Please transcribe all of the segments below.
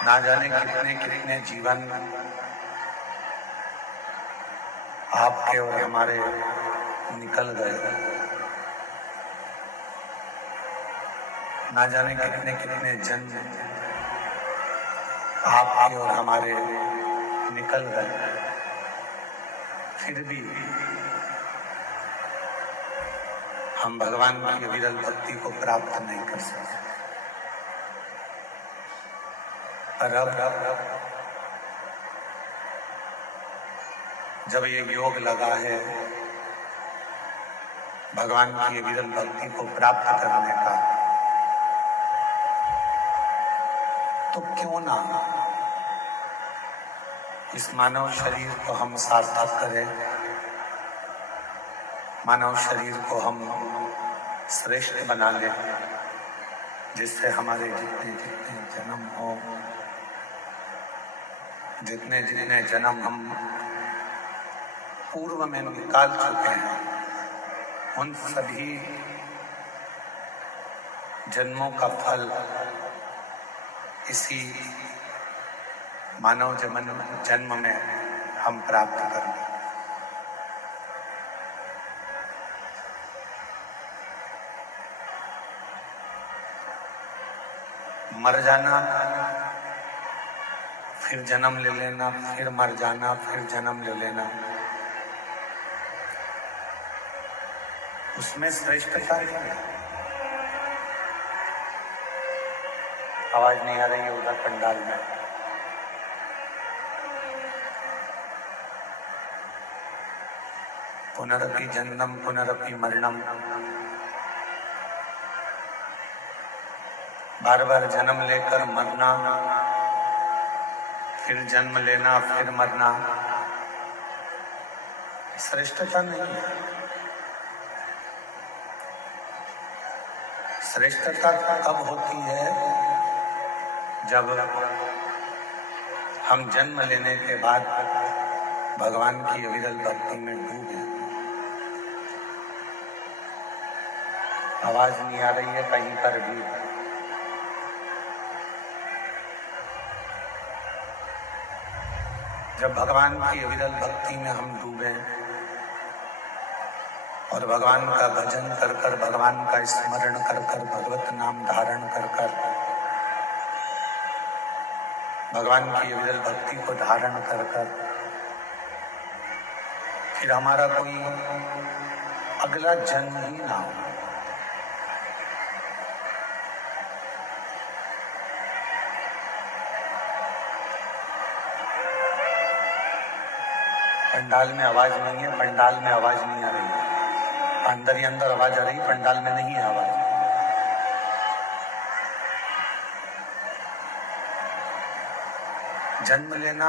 ना जाने कितने कितने जीवन आपके और हमारे निकल गए। ना जाने कितने कितने जन्म आपके और हमारे निकल गए, फिर भी हम भगवान की विरल भक्ति को प्राप्त नहीं कर सकते। पर अब जब ये योग लगा है भगवान की विरल भक्ति को प्राप्त करने का, तो क्यों ना इस मानव शरीर को हम सार्थक करें, मानव शरीर को हम श्रेष्ठ बना लें, जिससे हमारे जितने जितने जन्म हो, जितने जितने जन्म हम पूर्व में निकाल चुके हैं, उन सभी जन्मों का फल इसी मानव जन्म में हम प्राप्त करें। मर जाना, फिर जन्म ले लेना, फिर मर जाना, फिर जन्म ले लेना, उसमें श्रेष्ठता नहीं है। आवाज नहीं आ रही है उधर पंडाल में। पुनरपि जन्मम पुनरपि मरणम, बार बार जन्म लेकर मरना, फिर जन्म लेना, फिर मरना, श्रेष्ठता नहीं है। श्रेष्ठता तब होती है जब हम जन्म लेने के बाद भगवान की अविरल भक्ति में डूबे। आवाज नहीं आ रही है कहीं पर भी। जब भगवान की अविरल भक्ति में हम डूबे और भगवान का भजन कर कर, भगवान का स्मरण कर कर, भगवत नाम धारण कर कर, भगवान की अविरल भक्ति को धारण कर कर, फिर हमारा कोई अगला जन्म ही ना हो। पंडाल में आवाज नहीं है, पंडाल में आवाज नहीं आ रही है। अंदर ही अंदर आवाज आ रही, पंडाल में नहीं है आवाज। जन्म लेना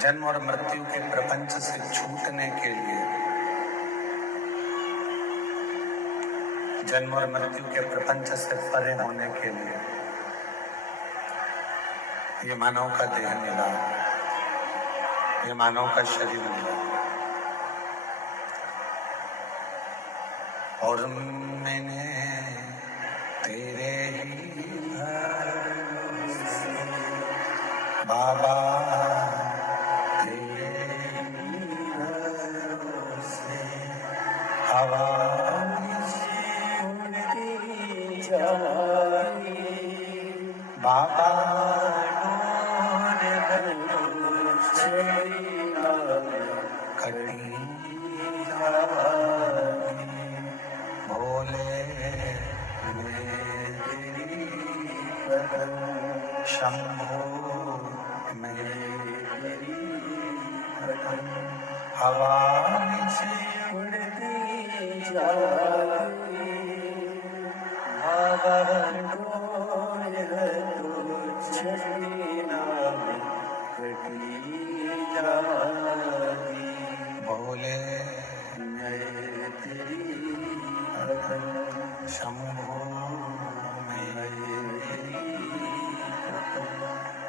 जन्म और मृत्यु के प्रपंच से छूटने के लिए, जन्म और मृत्यु के प्रपंच से परे होने के लिए ये मानव का देह मिला, ये मानव का शरीर मिला। और मैंने तेरे ही भरोसे बाबा, तेरे ही भरोसे हवा उड़ती जाए बाबा, कटी भोले मेरी शंभो मेरी हवा से उड़ती जाती, हवा डोल चलना कटी जाती, भोले मैं तेरी शंभो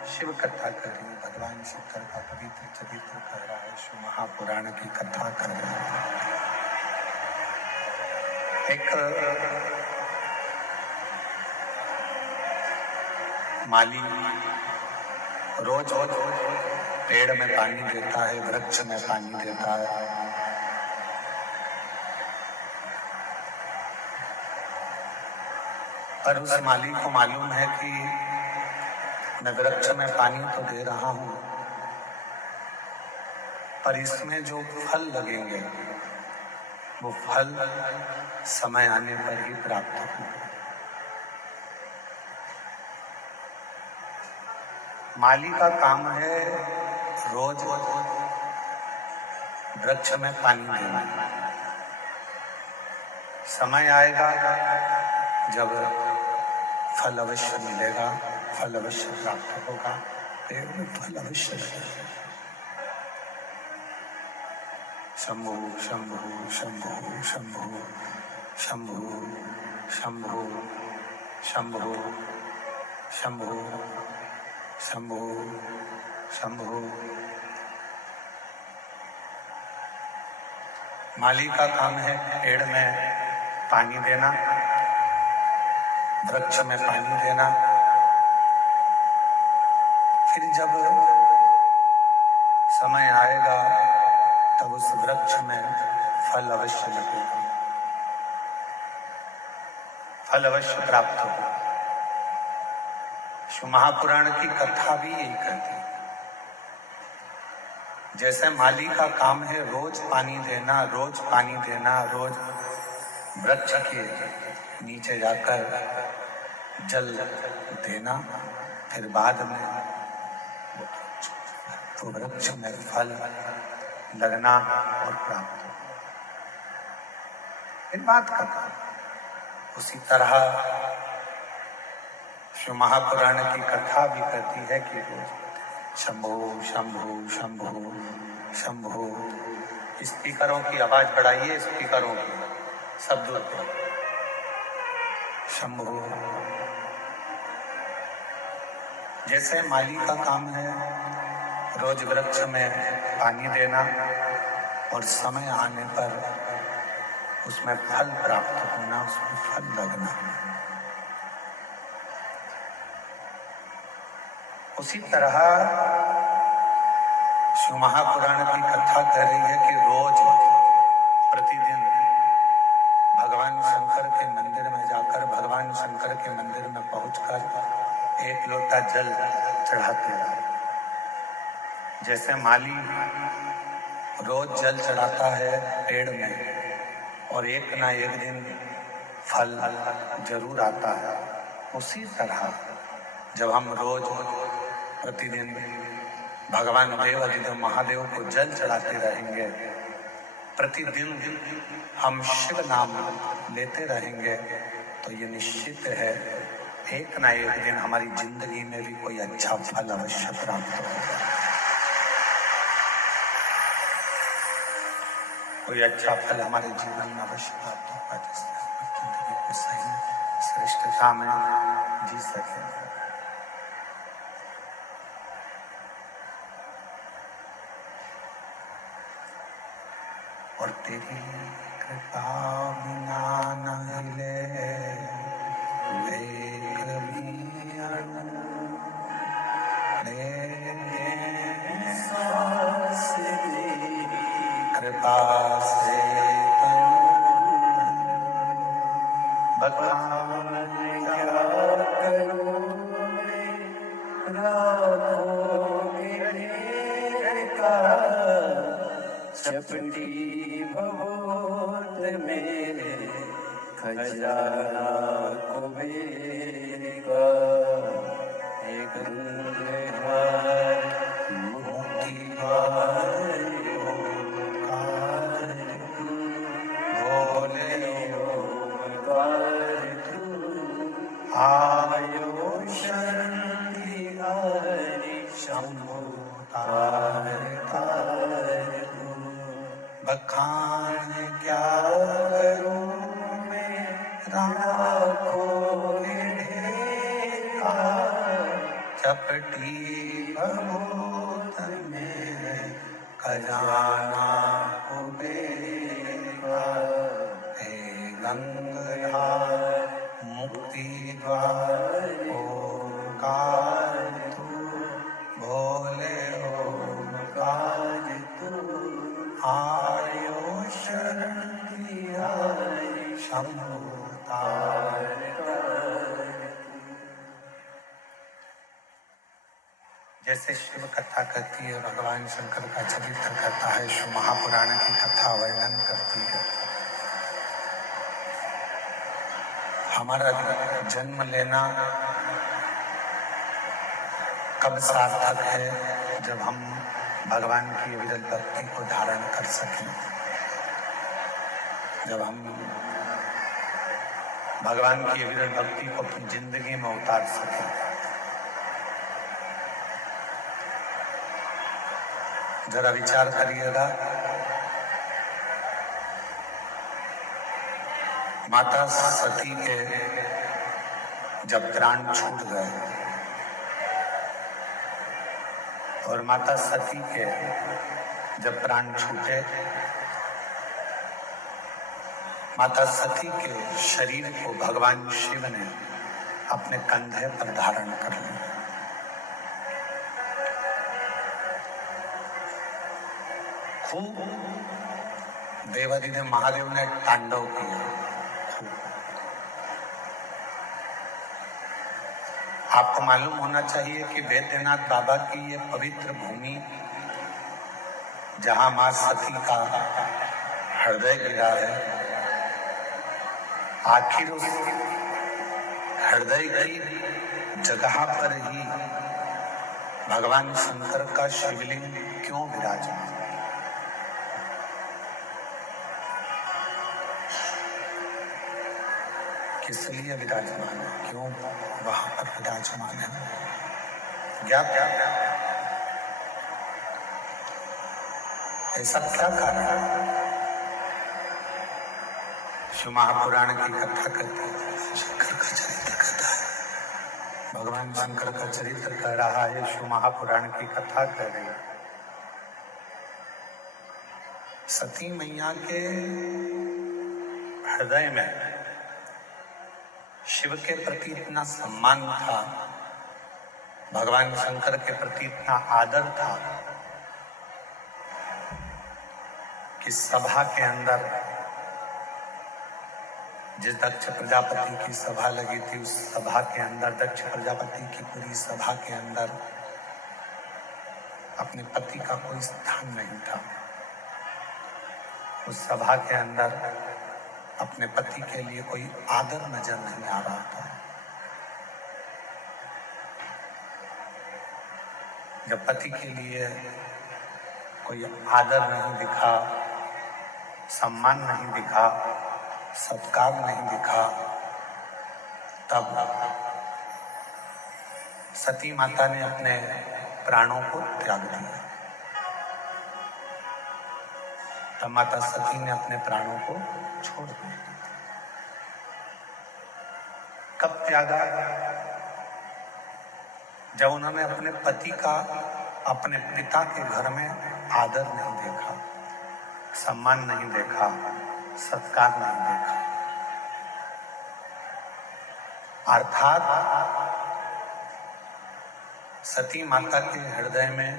शिव कथा कर रही है। भगवान शंकर का पवित्र चरित्र कर रहा है, शिव महापुराण की कथा कर रहा है। एक माली रोज पेड़ में पानी देता है, वृक्ष में पानी देता है। पर उस माली को मालूम है कि मैं वृक्ष में पानी तो दे रहा हूं, पर इसमें जो फल लगेंगे वो फल समय आने पर ही प्राप्त होंगे। माली का काम है रोज वृक्ष में पानी देना। समय आएगा जब फल अवश्य मिलेगा, फल अवश्य प्राप्त होगा, पेड़ में फल अवश्य लगेगा। शंभु शंभु शंभु शंभु शंभु शंभु शंभु शंभु शंभु शंभु। माली का काम है पेड़ में पानी देना, वृक्ष में पानी देना। फिर जब समय आएगा तब उस वृक्ष में फल अवश्य लगेगा, फल अवश्य प्राप्त होगा। शिव महापुराण की कथा भी यही कहती है। जैसे माली का काम है रोज पानी देना, रोज पानी देना, रोज वृक्ष के नीचे जाकर जल देना, फिर बाद में तो वृक्ष में फल लगना और प्राप्त हो। इन बात का काम उसी तरह शिव महापुराण की कथा भी कहती है कि रोज शंभु शंभु शंभु शंभु। स्पीकरों की आवाज बढ़ाइए, स्पीकरों की शब्द होते हैं शंभु। जैसे माली का काम है रोज वृक्ष में पानी देना और समय आने पर उसमें फल प्राप्त होना, उसमें फल लगना, उसी तरह शिव महापुराण की कथा कह रही है कि रोज प्रतिदिन भगवान शंकर के मंदिर में जाकर, भगवान शंकर के मंदिर में पहुंचकर एक लोटा जल चढ़ाते रहे। जैसे माली रोज जल चढ़ाता है पेड़ में और एक ना एक दिन फल जरूर आता है, उसी तरह जब हम रोज प्रतिदिन भगवान देव अधिदेव महादेव को जल चढ़ाते रहेंगे, प्रतिदिन हम शिव नाम लेते रहेंगे, तो ये निश्चित है एक ना एक दिन हमारी जिंदगी में भी कोई अच्छा फल अवश्य प्राप्त होगा, कोई अच्छा फल हमारे जीवन में अवश्य प्राप्त होगा, जिससे जिंदगी को सही श्रेष्ठता में जी सके। और तेरी कृपा बिना न हिले एक भी अणु, सांस तेरी कृपा से बखान क्या करूं चपटी बहुत मेरे खजाना कुबेर का एक मुक्ति भोले आयो शक्ति हरि शंभु बखान क्या करूं मैं चपटी बहुत में खजाना कुबेर का। हे मृदंगधार मुक्ति द्वार ओंकार तू भोले ओंकार तू आयो शरण दिया शंभु तार। जैसे शिव कथा कहती है, भगवान शंकर का चरित्र कहता है, शिव महापुराण की कथा वर्णन करती है। हमारा जन्म लेना कब सार्थक है? जब हम भगवान की अविरल भक्ति को धारण कर सकें, जब हम भगवान की अविरल भक्ति को अपनी जिंदगी में उतार सकें। जरा विचार करिएगा, माता सती के जब प्राण छूट गए और माता सती के जब प्राण छूटे, माता सती के शरीर को भगवान शिव ने अपने कंधे पर धारण कर लिया। खूब देवादिदेव महादेव ने तांडव किया। आपको मालूम होना चाहिए कि बैद्यनाथ बाबा की ये पवित्र भूमि, जहां मां सती का हृदय गिरा है, आखिर उस हृदय की जगह पर ही भगवान शंकर का शिवलिंग क्यों विराजमान? किस लिए विराजमान है? क्यों वहां पर विराजमान है? ज्ञात ऐसा क्या कारण है? शिव महापुराण की कथा कहती है, शंकर का चरित्र कहता है, भगवान शंकर का चरित्र कह रहा है, शिव महापुराण की कथा कह रही है। सती मैया के हृदय में शिव के प्रति इतना सम्मान था, भगवान शंकर के प्रति इतना आदर था कि सभा के अंदर, जिस दक्ष प्रजापति की सभा लगी थी, उस सभा के अंदर, दक्ष प्रजापति की पूरी सभा के अंदर अपने पति का कोई स्थान नहीं था। उस सभा के अंदर अपने पति के लिए कोई आदर नजर नहीं आ रहा था। जब पति के लिए कोई आदर नहीं दिखा, सम्मान नहीं दिखा, सत्कार नहीं दिखा, तब सती माता ने अपने प्राणों को त्याग दिया। तब माता सती ने अपने प्राणों को छोड़ दिया। कब त्यागा? जब उन्होंने अपने पति का अपने पिता के घर में आदर नहीं देखा, सम्मान नहीं देखा, सत्कार नहीं देखा। अर्थात सती माता के हृदय में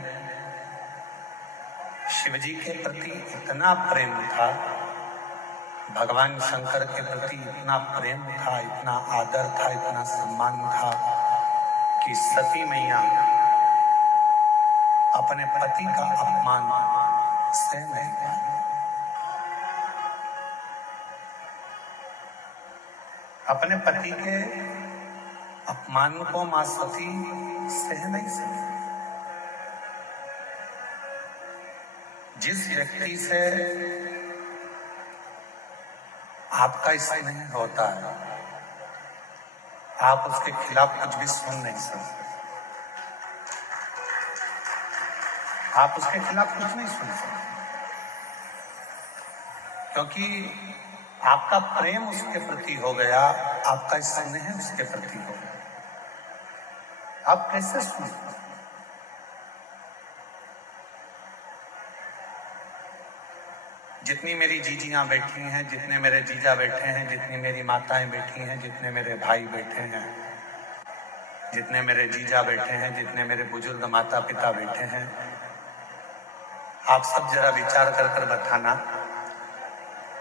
शिवजी के प्रति इतना प्रेम था, भगवान शंकर के प्रति इतना प्रेम था, इतना आदर था, इतना सम्मान था कि सती मैया अपने पति का अपमान सह नहीं पाई। अपने पति के अपमान को मां सती सह नहीं सकी। जिस व्यक्ति से आपका स्नेह होता है, आप उसके खिलाफ कुछ भी सुन नहीं सकते, आप उसके खिलाफ कुछ नहीं सुन सकते, क्योंकि आपका प्रेम उसके प्रति हो गया, आपका स्नेह उसके प्रति हो गया। आप कैसे सुन? जितनी मेरी जीजियां बैठी हैं, जितने मेरे जीजा बैठे हैं, जितनी मेरी माताएं बैठी हैं, जितने मेरे भाई बैठे हैं, जितने मेरे जीजा बैठे हैं, जितने मेरे बुजुर्ग माता पिता बैठे हैं, आप सब जरा विचार कर कर बताना,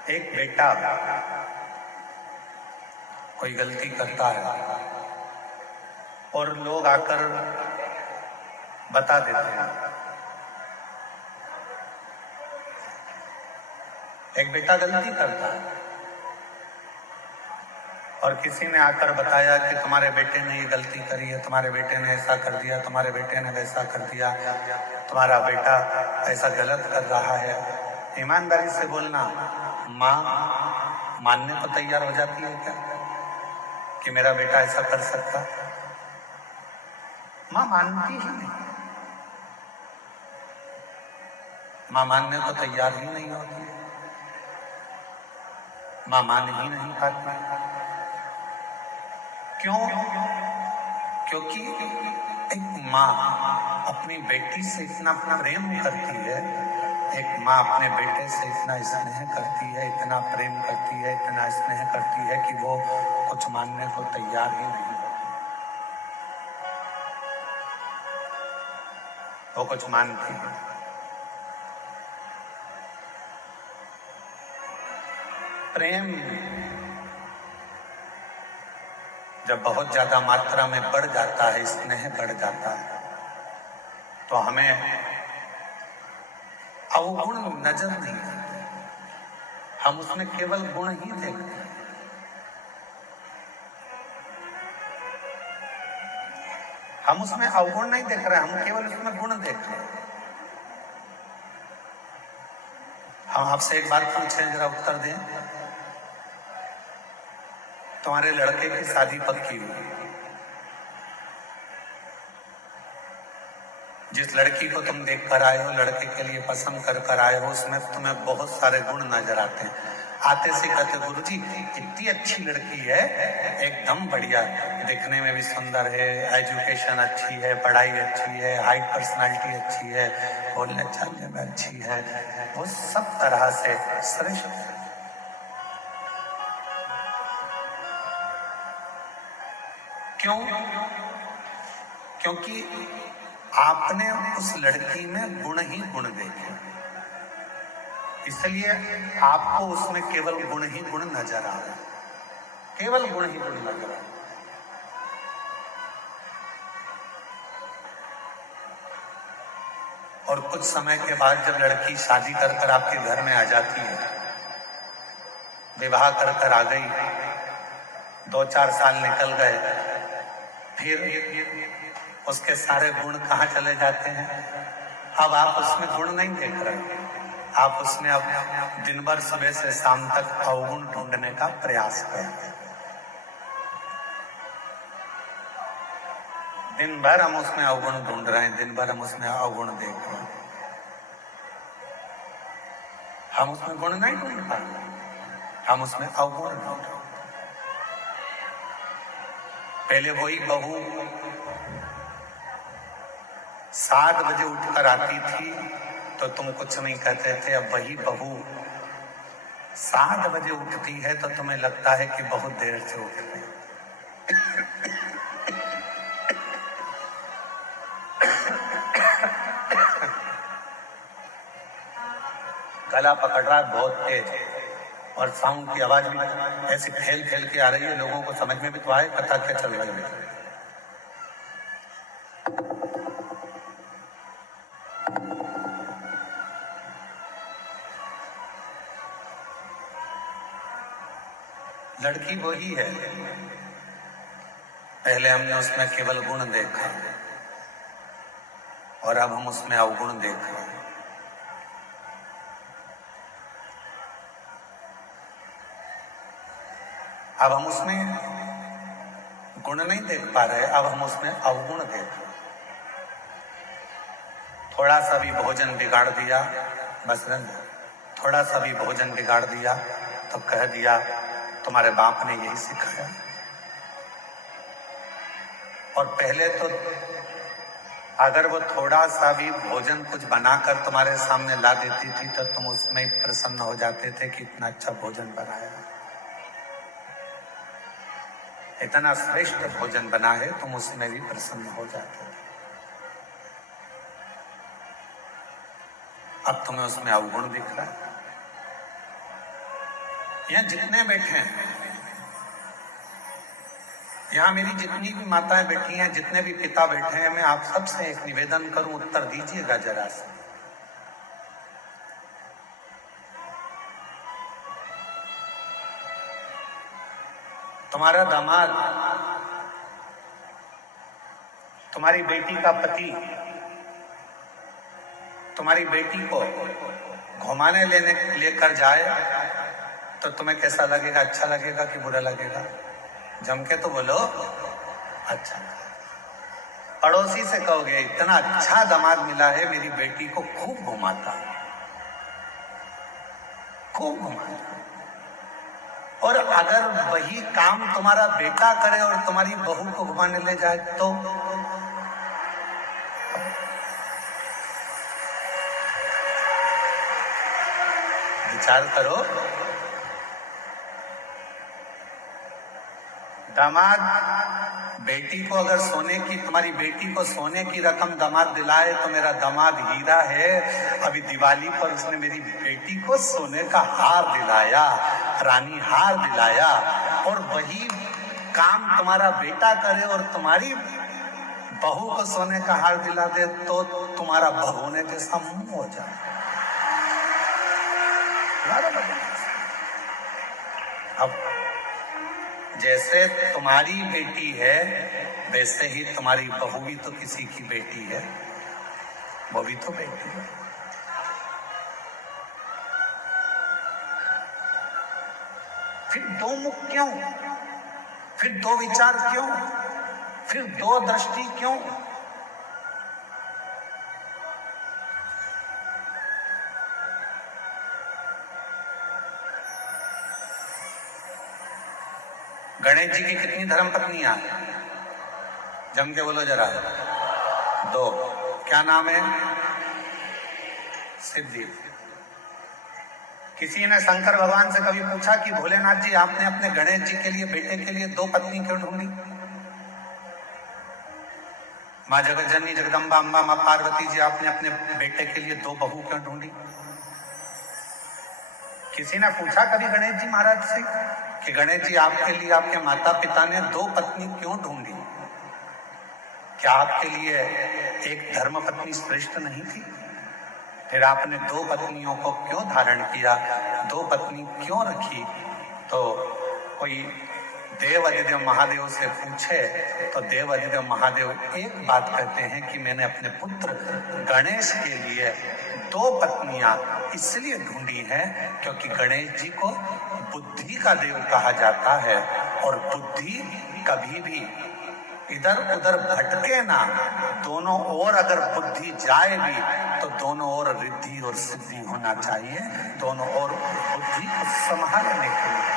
एक बेटा कोई गलती करता है और लोग आकर बता देते हैं। एक बेटा गलती करता है और किसी ने आकर बताया कि तुम्हारे बेटे ने ये गलती करी है, तुम्हारे बेटे ने ऐसा कर दिया, तुम्हारे बेटे ने वैसा कर दिया, तुम्हारा बेटा ऐसा गलत कर रहा है। ईमानदारी से बोलना, माँ मानने को तैयार हो जाती है क्या कि मेरा बेटा ऐसा कर सकता? माँ मानती ही नहीं, माँ मानने को तैयार ही नहीं होती है, माँ मान ही नहीं पाती। क्यों? क्योंकि एक माँ अपनी बेटी से इतना प्रेम करती है, एक माँ अपने बेटे से इतना स्नेह करती है, इतना प्रेम करती है, इतना स्नेह करती है कि वो कुछ मानने को तैयार ही नहीं होती। वो कुछ मानती है। प्रेम जब बहुत ज्यादा मात्रा में बढ़ जाता है, स्नेह बढ़ जाता है, तो हमें अवगुण नजर नहीं आते, हम उसमें केवल गुण ही देखते हैं। हम उसमें अवगुण नहीं देख रहे, हम केवल उसमें गुण देख रहे हैं। हम आपसे एक बात पूछें, जरा उत्तर दें। तुम्हारे लड़के की शादी पक्की हुई, जिस लड़की को तुम देख कर आए हो, लड़के के लिए पसंद कर कर आए हो, उसमें तुम्हें बहुत सारे गुण नजर आते हैं। आते से कहते, गुरुजी इतनी अच्छी लड़की है, एकदम बढ़िया, दिखने में भी सुंदर है, एजुकेशन अच्छी है, पढ़ाई अच्छी है, हाइट पर्सनालिटी अच्छी है, बोलने चलने में अच्छी है, वो सब तरह से श्रेष्ठ है। क्यों? क्योंकि आपने उस लड़की में गुण ही गुण देखे, इसलिए आपको उसमें केवल गुण ही गुण नजर आ रहे, केवल गुण ही गुण नजर आ रहे। और कुछ समय के बाद जब लड़की शादी कर कर आपके घर में आ जाती है, विवाह कर कर आ गई, 2-4 साल निकल गए, फिर उसके सारे गुण कहाँ चले जाते हैं? अब आप उसमें गुण नहीं देख रहे, आप उसमें अब दिन भर सुबह से शाम तक अवगुण ढूंढने का प्रयास करें। दिन भर हम उसमें अवगुण ढूंढ रहे हैं, दिन भर हम उसमें अवगुण देख रहे हैं, हम उसमें गुण नहीं ढूंढ पा रहे, हम उसमें अवगुण ढूंढ रहे। पहले वही बहू 7 बजे उठकर आती थी तो तुम कुछ नहीं कहते थे, अब वही बहू 7 बजे उठती है तो तुम्हें लगता है कि बहुत देर से उठ गई। गला पकड़ रहा है बहुत तेज और साउंड की आवाज भी ऐसी फैल फैल के आ रही है, लोगों को समझ में भी तो आए कथा क्या चल रही है। लड़की वही है, पहले हमने उसमें केवल गुण देखा और अब हम उसमें अवगुण देख रहे हैं। अब हम उसमें गुण नहीं देख पा रहे, अब हम उसमें अवगुण देख रहे। थोड़ा सा भी भोजन बिगाड़ दिया, बस रंग, थोड़ा सा भी भोजन बिगाड़ दिया तो कह दिया तुम्हारे बाप ने यही सिखाया। और पहले तो अगर वो थोड़ा सा भी भोजन कुछ बनाकर तुम्हारे सामने ला देती थी तो तुम उसमें ही प्रसन्न हो जाते थे कि इतना अच्छा भोजन बनाया, इतना श्रेष्ठ भोजन बना है, तुम उसमें भी प्रसन्न हो जाते थे। अब तुम्हें उसमें अवगुण दिख रहा है। यहाँ जितने बैठे हैं, यहाँ मेरी जितनी भी माताएं बैठी हैं, जितने भी पिता बैठे हैं, मैं आप सबसे एक निवेदन करूं, उत्तर दीजिएगा जरा से। तुम्हारा दामाद, तुम्हारी बेटी का पति तुम्हारी बेटी को घुमाने लेकर जाए तो तुम्हें कैसा लगेगा? अच्छा लगेगा कि बुरा लगेगा? जम के तो बोलो अच्छा। पड़ोसी से कहोगे इतना अच्छा दामाद मिला है, मेरी बेटी को खूब घुमाता, खूब घुमाता। और अगर वही काम तुम्हारा बेटा करे और तुम्हारी बहू को घुमाने ले जाए तो विचार करो। दामाद बेटी को अगर तुम्हारी बेटी को सोने की रकम दामाद दिलाए तो मेरा दामाद हीरा है। अभी दिवाली पर उसने मेरी बेटी को सोने का हार दिलाया, रानी हार दिलाया। और वही काम तुम्हारा बेटा करे और तुम्हारी बहू को सोने का हार दिला दे तो तुम्हारा भगोने जैसा मुंह हो जाए। अब जैसे तुम्हारी बेटी है वैसे ही तुम्हारी बहू भी तो किसी की बेटी है, वो भी तो बेटी है। फिर दो मुख क्यों? फिर दो विचार क्यों? फिर दो दृष्टि क्यों? गणेश जी की कितनी धर्म पत्नियां हैं? जम के बोलो जरा। दो। क्या नाम है? सिद्धि। किसी ने शंकर भगवान से कभी पूछा कि भोलेनाथ जी आपने अपने गणेश जी के लिए, बेटे के लिए दो पत्नी क्यों ढूंढी? माँ जगत जननी जगदम्बा अम्बा माँ पार्वती जी आपने अपने बेटे के लिए दो बहू क्यों ढूंढी? किसी ने पूछा कभी गणेश जी महाराज से कि गणेश जी आपके लिए आपके माता पिता ने दो पत्नी क्यों ढूंढी? क्या आपके लिए एक धर्म पत्नी श्रेष्ठ नहीं थी? फिर आपने दो पत्नियों को क्यों धारण किया, दो पत्नी क्यों रखी? तो कोई देव अधिदेव महादेव से पूछे तो देव अधिदेव महादेव एक बात कहते हैं कि मैंने अपने पुत्र गणेश के लिए दो पत्नियां इसलिए ढूंढी हैं क्योंकि गणेश जी को बुद्धि का देव कहा जाता है और बुद्धि कभी भी इधर उधर भटके ना। दोनों ओर अगर बुद्धि जाए भी तो दोनों ओर रिद्धि और सिद्धि होना चाहिए, दोनों ओर बुद्धि को संभालने के लिए।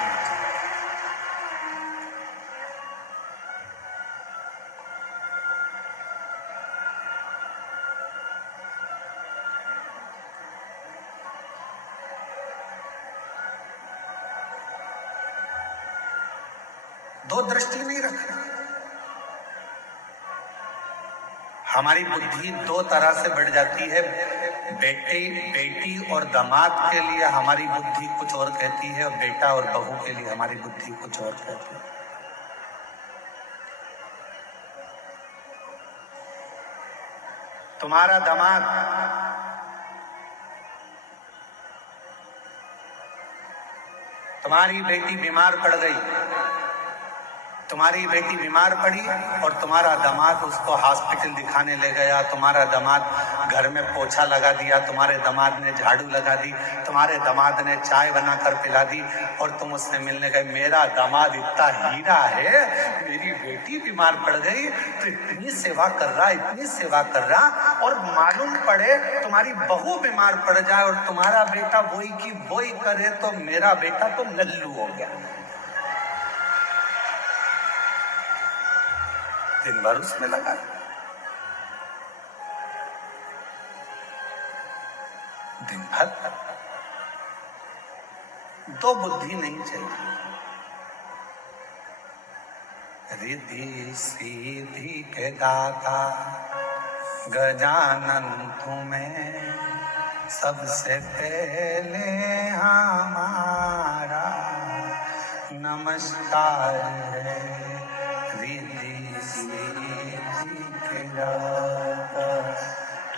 दो दृष्टि नहीं रखना। हमारी बुद्धि दो तरह से बढ़ जाती है। बेटी और दामाद के लिए हमारी बुद्धि कुछ और कहती है और बेटा और बहू के लिए हमारी बुद्धि कुछ और कहती है। तुम्हारा दामाद तुम्हारी बेटी बीमार पड़ गई, तुम्हारी बेटी बीमार पड़ी और तुम्हारा दामाद उसको हॉस्पिटल दिखाने ले गया। तुम्हारा दामाद घर में पोछा लगा दिया, तुम्हारे दामाद ने झाड़ू लगा दी, तुम्हारे दामाद ने चाय बनाकर पिला दी और तुम उससे मिलने गए। मेरा दामाद इतना हीरा है, मेरी बेटी बीमार पड़ गई तो इतनी सेवा कर रहा, इतनी सेवा कर रहा, और मालूम पड़े तुम्हारी बहू बीमार पड़ जाए और तुम्हारा बेटा वही की वही करे तो मेरा बेटा तो लल्लू हो गया। दिन भर उसमें लगा। दिन भर। दो बुद्धि नहीं चाहिए। रिद्धि सिद्धि के दाता गजानन तुम्हें सबसे पहले हमारा नमस्कार है। रिद्धि सिद्धि के दाता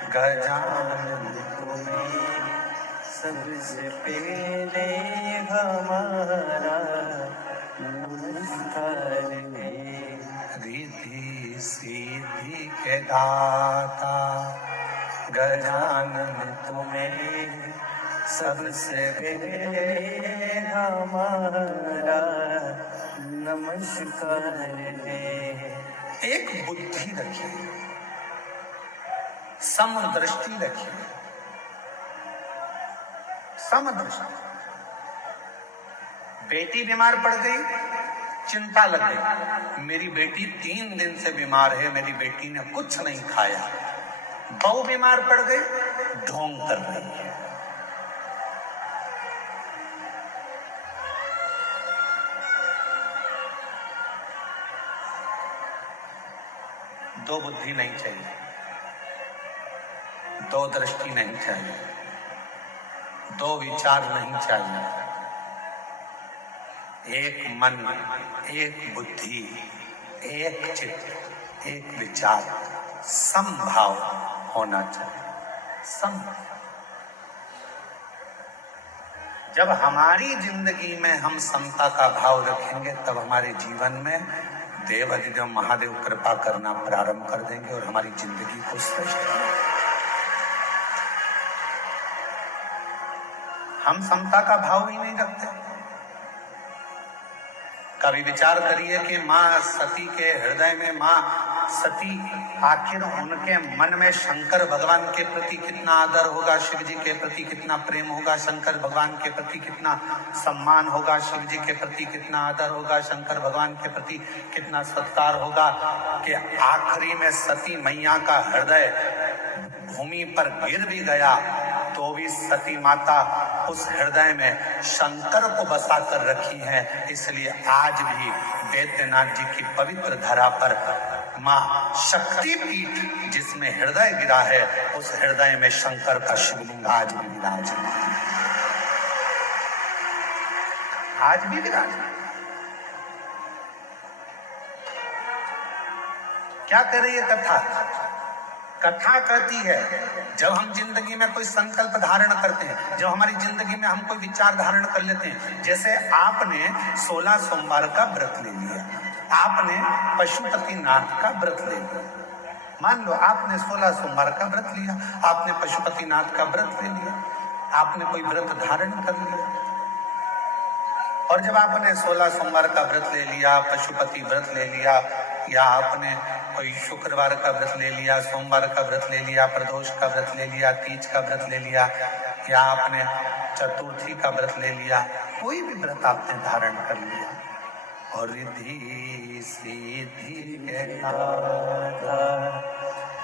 गजानन तुम्हें सबसे पहले हमारा नमस्कार है। रिद्धि सिद्धि के दाता गजानन तुम्हें सबसे पहले हमारा नमस्कार है। एक बुद्धि रखिए, समदृष्टि रखिए, समदृष्टि। बेटी बीमार पड़ गई, चिंता लग गई। मेरी बेटी 3 दिन से बीमार है, मेरी बेटी ने कुछ नहीं खाया। बहू बीमार पड़ गई, ढोंग कर रही है। दो बुद्धि नहीं चाहिए, दो दृष्टि नहीं चाहिए, दो विचार नहीं चाहिए। एक मन, एक बुद्धि, एक चित्त, एक विचार, समभाव होना चाहिए। सम। जब हमारी जिंदगी में हम समता का भाव रखेंगे तब हमारे जीवन में देव अधिदेव महादेव कृपा करना प्रारंभ कर देंगे और हमारी जिंदगी को श्रेष्ठ करेंगे। हम समता का भाव ही नहीं रखते। कभी विचार करिए कि माँ सती के हृदय में, माँ सती आखिर उनके मन में शंकर भगवान के प्रति कितना आदर होगा, शिव जी के प्रति कितना प्रेम होगा, शंकर भगवान के प्रति कितना सम्मान होगा, शिव जी के प्रति कितना आदर होगा, शंकर भगवान के प्रति कितना सत्कार होगा कि आखिरी में सती मैया का हृदय भूमि पर गिर भी गया तो भी सती माता उस हृदय में शंकर को बसा कर रखी है। इसलिए आज भी वैद्यनाथ जी की पवित्र धरा पर माँ शक्तिपीठ जिसमें हृदय गिरा है, उस हृदय में शंकर का शिवलिंग आज भी विराजमान है। आज भी विराजमान। क्या कर रही है कथा? कथा कहती है जब हम जिंदगी में कोई संकल्प धारण करते हैं, जब हमारी जिंदगी में हम कोई विचार धारण कर लेते हैं। जैसे आपने 16 सोमवार का व्रत ले लिया, आपने पशुपतिनाथ का व्रत ले लिया। मान लो आपने 16 सोमवार का व्रत लिया, आपने पशुपतिनाथ का व्रत ले लिया, आपने कोई व्रत धारण कर लिया। और जब आपने 16 सोमवार का व्रत ले लिया, पशुपति व्रत ले लिया, या आपने कोई शुक्रवार का व्रत ले लिया, सोमवार का व्रत ले लिया, प्रदोष का व्रत ले लिया, तीज का व्रत ले लिया, या आपने चतुर्थी का व्रत ले लिया, कोई भी व्रत आपने धारण कर लिया और रिद्धि सिद्धि के दाता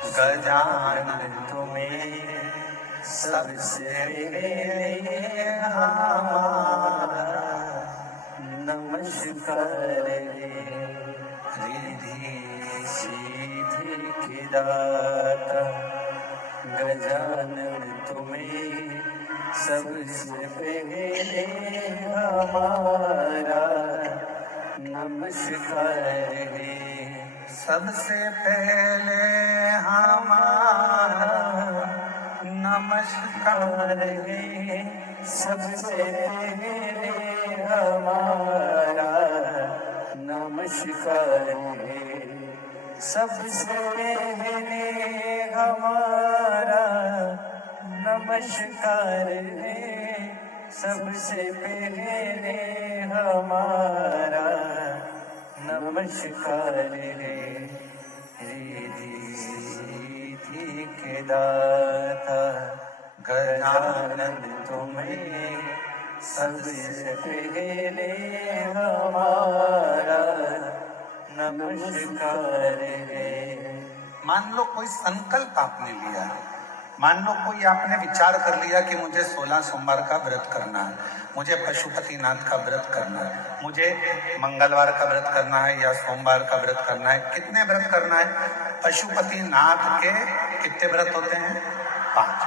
गजानन तुम्हें सबसे पहले हमारा नमस्कार है। रिद्धि सिद्धि के दाता गजानन तुम्हें सबसे पहले हमारा नमस्कार है। सबसे पहले हमारा नमस्कार है। सबसे पहले हमारा नमस्कार है। सबसे पहले हमारा नमस्कार है। सबसे पहले हमारा नमस्कार है। रिद्धि सिद्धि के दाता गजानन तुम्हें सबसे पहले हमारा नमस्कार है। मान लो कोई संकल्प आपने लिया, मान लो कोई आपने विचार कर लिया कि मुझे 16 सोमवार का व्रत करना है, मुझे पशुपतिनाथ का व्रत करना है, मुझे मंगलवार का व्रत करना है या सोमवार का व्रत करना है। कितने व्रत करना है? पशुपतिनाथ के कितने व्रत होते हैं? 5।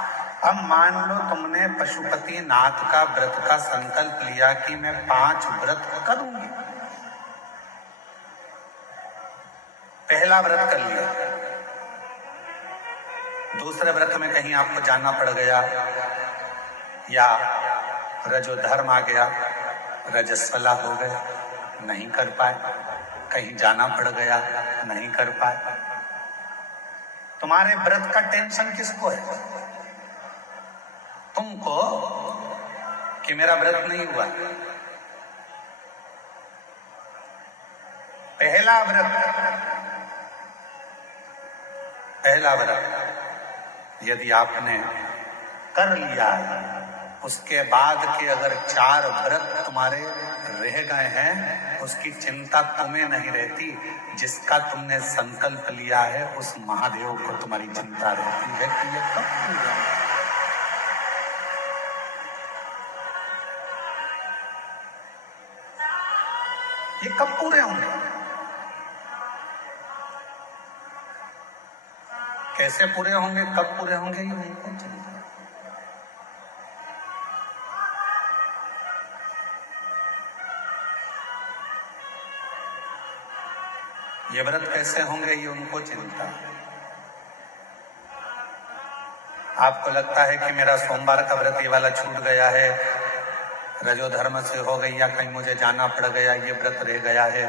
अब मान लो तुमने पशुपतिनाथ का व्रत का संकल्प लिया कि मैं 5 व्रत करूंगी। पहला व्रत कर लिया, दूसरे व्रत में कहीं आपको जाना पड़ गया या रजोधर्म आ गया, रजस्वला हो गए, नहीं कर पाए, कहीं जाना पड़ गया, नहीं कर पाए। तुम्हारे व्रत का टेंशन किसको है? तुमको कि मेरा व्रत नहीं हुआ। पहला व्रत यदि आपने कर लिया है, उसके बाद के अगर 4 व्रत तुम्हारे रह गए हैं, उसकी चिंता तुम्हें नहीं रहती। जिसका तुमने संकल्प लिया है उस महादेव को तुम्हारी चिंता रहती है कि ये कब पूरा। ये कब पूरे होंगे? कैसे पूरे होंगे, कब पूरे होंगे, ये उनको चिंता। ये व्रत कैसे होंगे, ये उनको चिंता। आपको लगता है कि मेरा सोमवार का व्रत ये वाला छूट गया है, रजोधर्म से हो गई या कहीं मुझे जाना पड़ गया, ये व्रत रह गया है,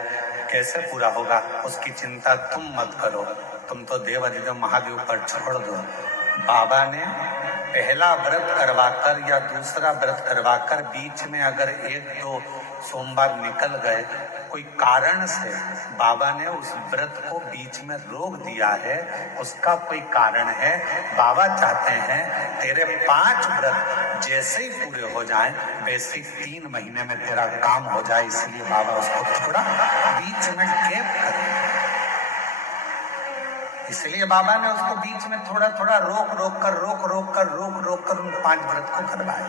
कैसे पूरा होगा, उसकी चिंता तुम मत करो। तुम तो देव अधिदेव महादेव पर छोड़ दो। बाबा ने पहला व्रत करवाकर या दूसरा व्रत करवाकर बीच में अगर 1-2 सोमवार निकल गए, कोई कारण से बाबा ने उस व्रत को बीच में रोक दिया है, उसका कोई कारण है। बाबा चाहते हैं तेरे 5 व्रत जैसे ही पूरे हो जाएं, वैसे ही 3 महीने में तेरा काम हो जाए, इसलिए बाबा उसको थोड़ा बीच में गैप कर, इसलिए बाबा ने उसको बीच में थोड़ा थोड़ा रोक कर उन 5 व्रत को करवाए,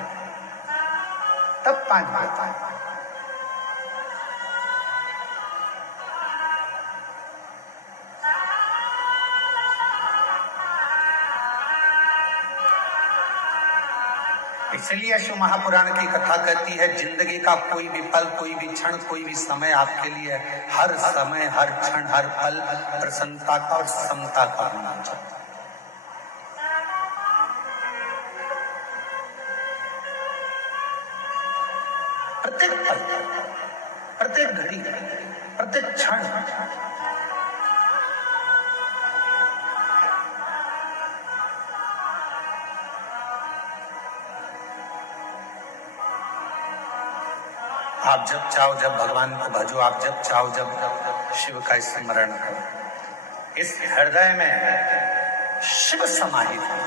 तब 5 व्रत आए। इसलिए शिव महापुराण की कथा कहती है, जिंदगी का कोई भी पल, कोई भी क्षण, कोई भी समय आपके लिए हर समय, हर क्षण, हर पल प्रसन्नता का और समता का होना चाहिए। प्रत्येक पल, प्रत्येक घड़ी, प्रत्येक क्षण आप जब चाहो जब भगवान को भजो, आप जब चाहो जब शिव का स्मरण करो। इस हृदय में शिव समाहित है।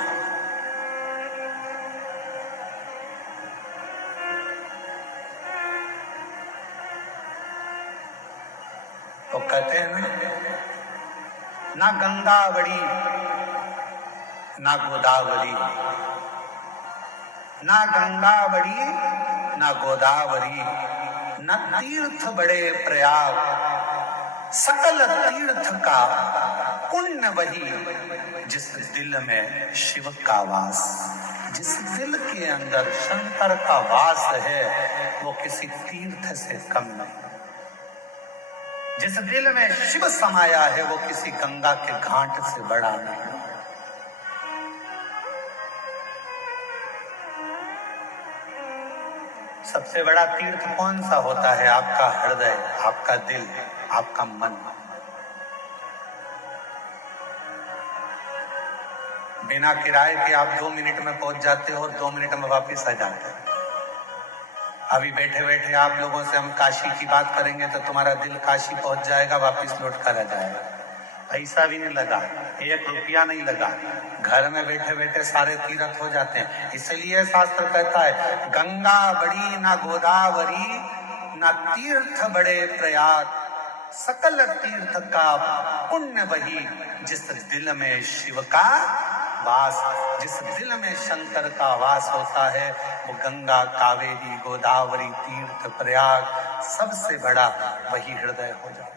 तो कहते हैं ना गंगा बड़ी ना गोदावरी, ना गंगा बड़ी ना गोदावरी, न तीर्थ बड़े प्रयाग, सकल तीर्थ का पुण्य वही, जिस दिल में शिव का वास। जिस दिल के अंदर शंकर का वास है, वो किसी तीर्थ से कम नहीं। जिस दिल में शिव समाया है, वो किसी गंगा के घाट से बड़ा नहीं। सबसे बड़ा तीर्थ कौन सा होता है? आपका हृदय, आपका दिल, आपका मन। बिना किराए के आप 2 मिनट में पहुंच जाते हो और 2 मिनट में वापस आ जाते हो। अभी बैठे बैठे आप लोगों से हम काशी की बात करेंगे तो तुम्हारा दिल काशी पहुंच जाएगा, वापस लौट कर आ जाएगा। पैसा भी नहीं लगा, 1 रुपया नहीं लगा, घर में बैठे बैठे सारे तीर्थ हो जाते हैं। इसलिए शास्त्र कहता है, गंगा बड़ी ना गोदावरी, ना तीर्थ बड़े प्रयाग, सकल तीर्थ का पुण्य वही, जिस दिल में शिव का वास, जिस दिल में शंकर का वास होता है वो गंगा, कावेरी, गोदावरी, तीर्थ, प्रयाग सबसे बड़ा वही हृदय हो जाता है।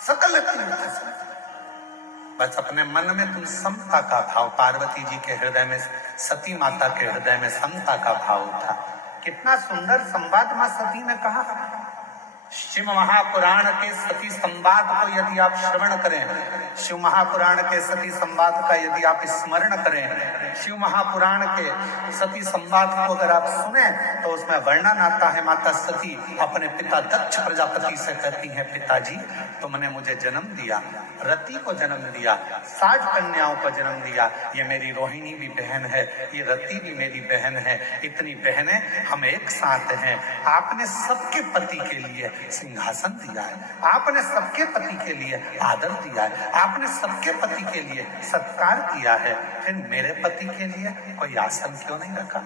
सकल तीर्थ से बस अपने मन में तुम समता का भाव, पार्वती जी के हृदय में, सती माता के हृदय में समता का भाव था। कितना सुंदर संवाद मां सती ने कहा। शिव महापुराण के सती संवाद को यदि आप श्रवण करें, शिव महापुराण के सती संवाद का यदि आप स्मरण करें, शिव महापुराण के सती संवाद को अगर आप सुने तो उसमें वर्णन आता है, माता सती अपने पिता दक्ष प्रजापति से कहती हैं, पिताजी तुमने मुझे जन्म दिया, रति को जन्म दिया, 60 कन्याओं को जन्म दिया, ये मेरी रोहिणी भी बहन है, ये रति भी मेरी बहन है, इतनी बहनें हम एक साथ हैं। आपने सबके पति के लिए सिंहासन दिया है, आपने सबके पति के लिए आदर दिया है, आपने सबके पति के लिए सत्कार किया है, फिर मेरे पति के लिए कोई आसन क्यों नहीं रखा?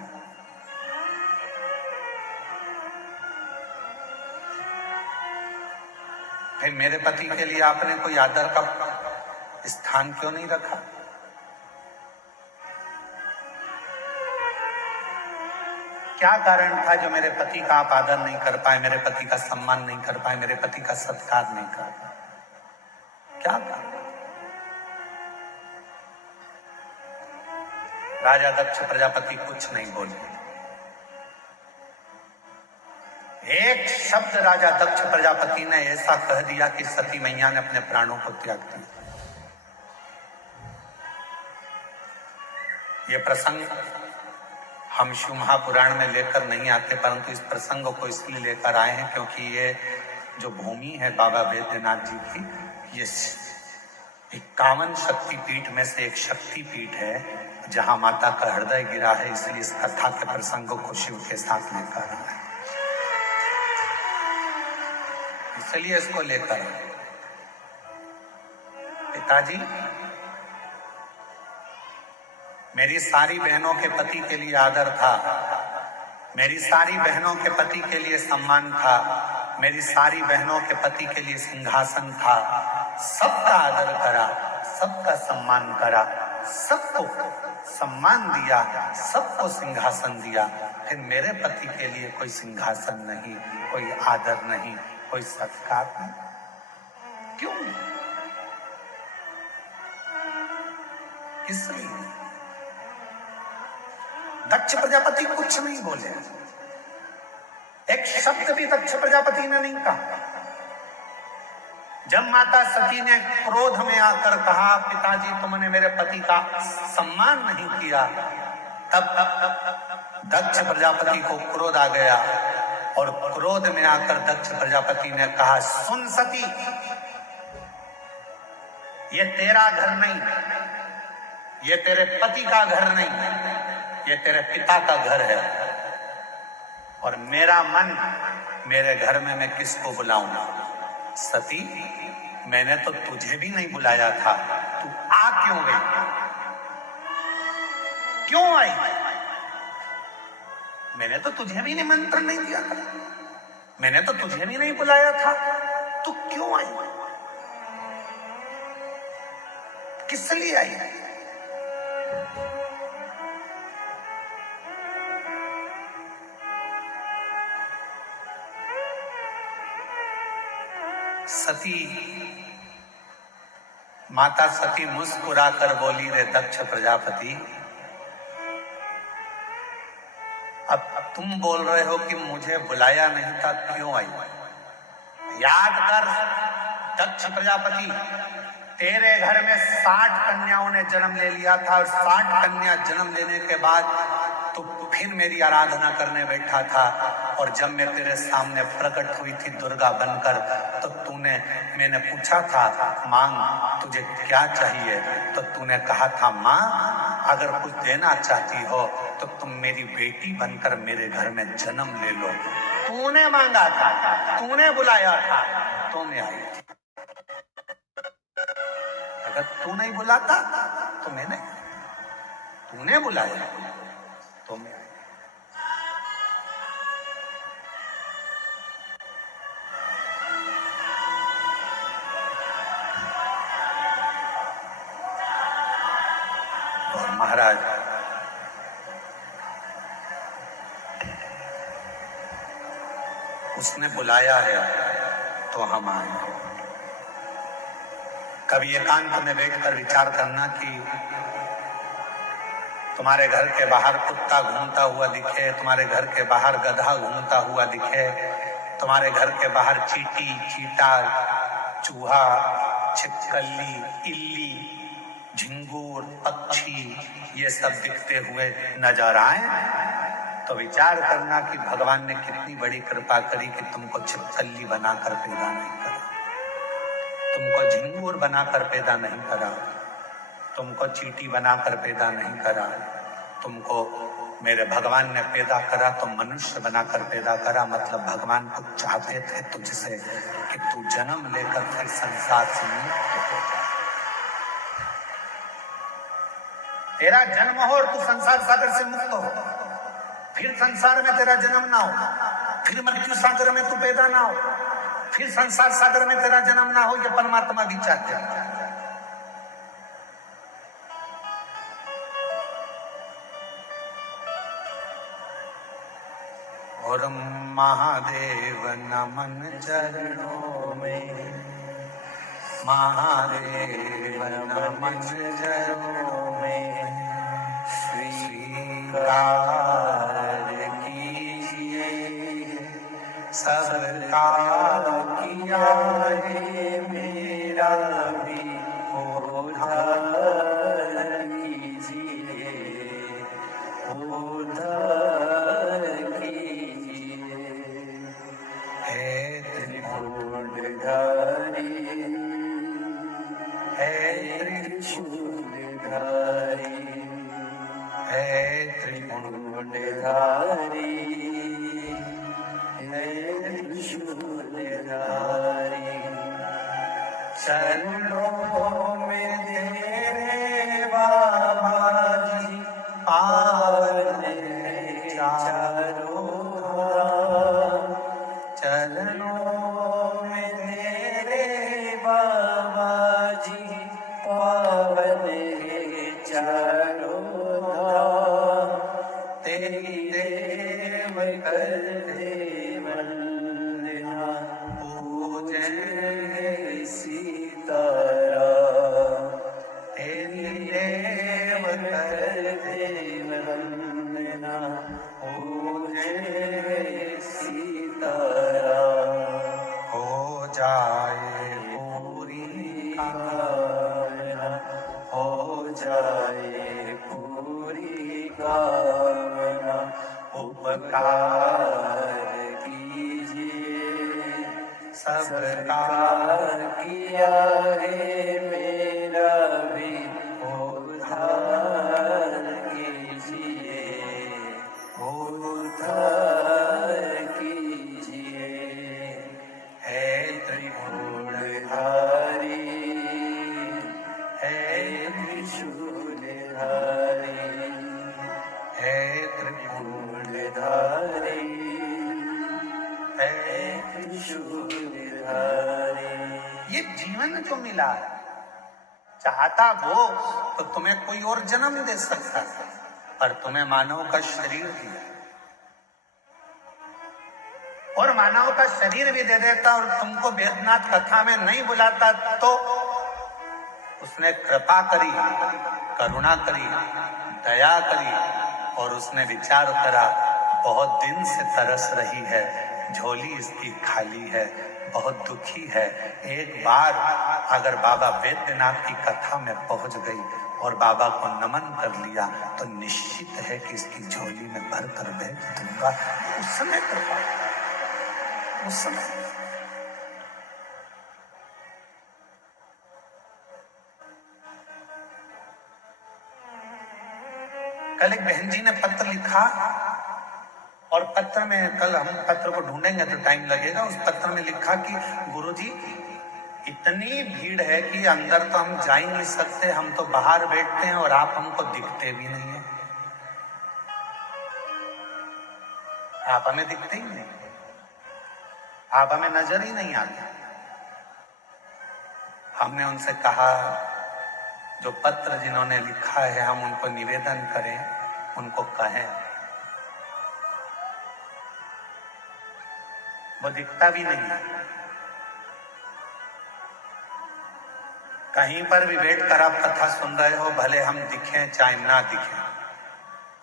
फिर मेरे पति के लिए आपने कोई आदर का स्थान क्यों नहीं रखा? क्या कारण था जो मेरे पति का आप आदर नहीं कर पाए, मेरे पति का सम्मान नहीं कर पाए, मेरे पति का सत्कार नहीं कर पाए? क्या कारण? राजा दक्ष प्रजापति कुछ नहीं बोले। एक शब्द राजा दक्ष प्रजापति ने ऐसा कह दिया कि सती मैया ने अपने प्राणों को त्याग दिया। ये प्रसंग हम शिव महापुराण में लेकर नहीं आते, परंतु इस प्रसंग को इसलिए लेकर आए हैं क्योंकि ये जो भूमि है बाबा बैद्यनाथ जी की, ये 51 शक्तिपीठ में से एक शक्तिपीठ है जहां माता का हृदय गिरा है, इसलिए इस कथा के प्रसंग को शिव के साथ लेकर आए हैं, इसलिए इसको लेकर आए। पिताजी मेरी सारी बहनों के पति के लिए आदर था, मेरी सारी बहनों के पति के लिए सम्मान था, मेरी सारी बहनों के पति के लिए सिंहासन था, सबका आदर करा, सबका सम्मान करा, सबको सम्मान दिया, सबको सिंहासन दिया, फिर मेरे पति के लिए कोई सिंहासन नहीं, कोई आदर नहीं, कोई सत्कार नहीं, क्यों? इसलिए दक्ष प्रजापति कुछ नहीं बोले, एक शब्द भी दक्ष प्रजापति ने नहीं कहा। जब माता सती ने क्रोध में आकर कहा, पिताजी तुमने मेरे पति का सम्मान नहीं किया, तब दक्ष प्रजापति को क्रोध आ गया और क्रोध में आकर दक्ष प्रजापति ने कहा, सुन सती, ये तेरा घर नहीं, ये तेरे पति का घर नहीं, ये तेरे पिता का घर है, और मेरा मन मेरे घर में मैं किसको बुलाऊंगा? सती मैंने तो तुझे भी नहीं बुलाया था, तू आ क्यों गई? क्यों आई? मैंने तो तुझे भी निमंत्रण नहीं दिया था, मैंने तो तुझे भी नहीं बुलाया था, तू क्यों आई? किस लिए आई? सती, माता सती मुस्कुराकर बोली, रे दक्ष प्रजापति, अब तुम बोल रहे हो कि मुझे बुलाया नहीं था, क्यों आई? याद कर दक्ष प्रजापति, तेरे घर में 60 कन्याओं ने जन्म ले लिया था, और 60 कन्या जन्म लेने के बाद तो फिर मेरी आराधना करने बैठा था, और जब मैं तेरे सामने प्रकट हुई थी दुर्गा बनकर, तो मैंने पूछा था, मांग तुझे क्या चाहिए? तो तूने कहा था, मां अगर कुछ देना चाहती हो तो तुम मेरी बेटी बनकर मेरे घर में जन्म ले लो। तूने मांगा था, तूने बुलाया था, तो मैं आई थी। अगर तू नहीं बुलाता तो मैं नहीं, तूने बुलाया तो मैं आई। और महाराज उसने बुलाया है तो हम आए। कभी एकांत में बैठकर विचार करना कि तुम्हारे घर के बाहर कुत्ता घूमता हुआ दिखे, तुम्हारे घर के बाहर गधा घूमता हुआ दिखे, तुम्हारे घर के बाहर चींटी, चीटा, चूहा, छिपकली, इल्ली, झिंगूर, पक्षी ये सब दिखते हुए नजर आए तो विचार करना कि भगवान ने कितनी बड़ी कृपा करी कि तुमको छिपकली बनाकर पैदा नहीं करा, तुमको झिंगूर बनाकर पैदा नहीं करा, तुमको चींटी बनाकर पैदा नहीं करा, तुमको मेरे भगवान ने पैदा करा तो मनुष्य बनाकर पैदा करा। मतलब भगवान कुछ चाहते थे तुझसे कि तू जन्म लेकर फिर संसार से मुक्त हो जा। तेरा जन्म हो और तू संसार सागर से मुक्त हो, फिर संसार में तेरा जन्म ना हो, फिर मृत्यु सागर में तू पैदा ना हो, फिर संसार सागर में तेरा जन्म ना हो, ये परमात्मा भी चाहते हैं। और महादेव नमन चरणों में, महादेव नमन चरणों में, स्वीकार कीजिए सबका किया है मेरा भी उद्धार कीजिए, उद्धार कीजिए। हे त्रिपुरधारी, हे त्रिशूलधारी, हे त्रिपुरधारी, हे त्रिशूलधारी। चरणों में तेरे बाबा जी पावन चारों धाम, चरणों में तेरे बाबा जी पावन चारों धाम। तेरी देव करते वंदना पूजे सीताराम, तेरी देव करते वंदना पूजे सीताराम। हो जाए पूरी कामना, हो जाए पूरी कामना, उपकार कीजिए सबका किया है मेरा भी उद्धार कीजिए, उद्धार कीजिए। हे त्रिपुरधारी, हे त्रिशूलधारी, हे त्रिपुरधारी, हे त्रिशूलधारी। ये जीवन जो मिला है, चाहता वो तो तुम्हें कोई और जन्म दे सकता है, पर तुम्हें मानव का शरीर दिया और मानव का शरीर भी दे देता और तुमको वेदनाथ कथा में नहीं बुलाता तो उसने कृपा करी, करुणा करी, दया करी और उसने विचार करा बहुत दिन से तरस रही है, झोली इसकी खाली है, बहुत दुखी है। एक बार अगर बाबा वैद्यनाथ की कथा में पहुंच गई और बाबा को नमन कर लिया तो निश्चित है कि इसकी झोली में भर कर भेज दूंगा। उस समय कृपा, उस समय कल एक बहन जी ने पत्र लिखा और पत्र में, कल हम पत्र को ढूंढेंगे तो टाइम लगेगा, उस पत्र में लिखा कि गुरुजी इतनी भीड़ है कि अंदर तो हम जा ही नहीं सकते, हम तो बाहर बैठते हैं और आप हमको दिखते भी नहीं है, आप हमें दिखते ही नहीं, आप हमें नजर ही नहीं आते। हमने उनसे कहा जो पत्र जिन्होंने लिखा है हम उनको निवेदन करें, उनको कहें। वो दिखता भी नहीं है। कहीं पर भी बैठकर आप कथा सुन रहे हो, भले हम दिखें चाहे ना दिखें,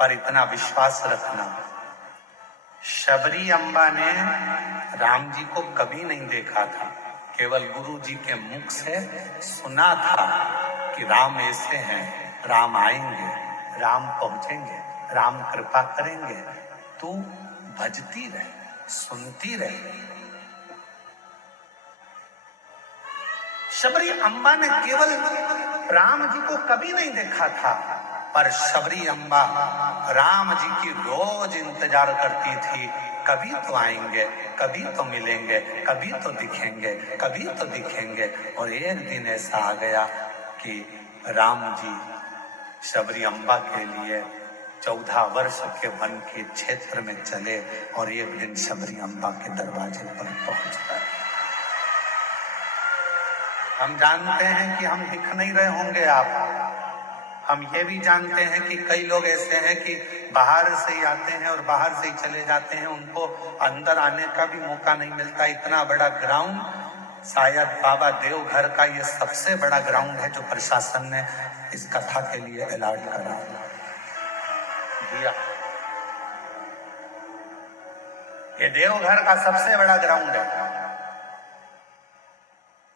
पर इतना विश्वास रखना, शबरी अम्बा ने राम जी को कभी नहीं देखा था, केवल गुरु जी के मुख से सुना था कि राम ऐसे हैं, राम आएंगे, राम पहुंचेंगे, राम कृपा करेंगे, तू भजती रहे, सुनती रहे। शबरी अम्बा ने केवल राम जी को कभी नहीं देखा था, पर शबरी अम्बा राम जी की रोज इंतजार करती थी, कभी तो आएंगे, कभी तो मिलेंगे, कभी तो दिखेंगे, कभी तो दिखेंगे। और एक दिन ऐसा आ गया कि राम जी शबरी अम्बा के लिए 14 वर्ष के वन के क्षेत्र में चले और एक दिन शबरी अम्बा के दरवाजे पर पहुंच गए। हम जानते हैं कि हम दिख नहीं रहे होंगे आप। हम ये भी जानते हैं कि कई लोग ऐसे हैं कि बाहर से ही आते हैं और बाहर से ही चले जाते हैं, उनको अंदर आने का भी मौका नहीं मिलता। इतना बड़ा ग्राउंड, शायद बाबा देवघर का ये सबसे बड़ा ग्राउंड है जो प्रशासन ने इस कथा के लिए अलॉट करा दिया। ये देवघर का सबसे बड़ा ग्राउंड है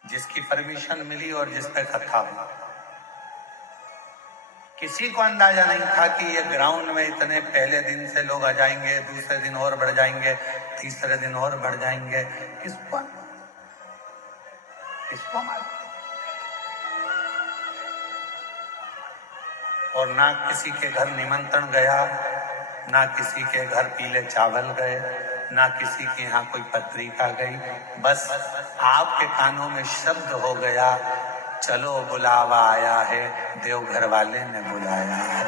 जिसकी परमिशन मिली और जिस पे कथा हुई। किसी को अंदाजा नहीं था कि ये ग्राउंड में इतने पहले दिन से लोग आ जाएंगे, दूसरे दिन और बढ़ जाएंगे, तीसरे दिन और बढ़ जाएंगे। किसको मालूम? और ना किसी के घर निमंत्रण गया, ना किसी के घर पीले चावल गए, ना किसी के यहाँ कोई पत्रिका गई। बस आपके कानों में शब्द हो गया, चलो बुलावा आया है, देवघर वाले ने बुलाया है।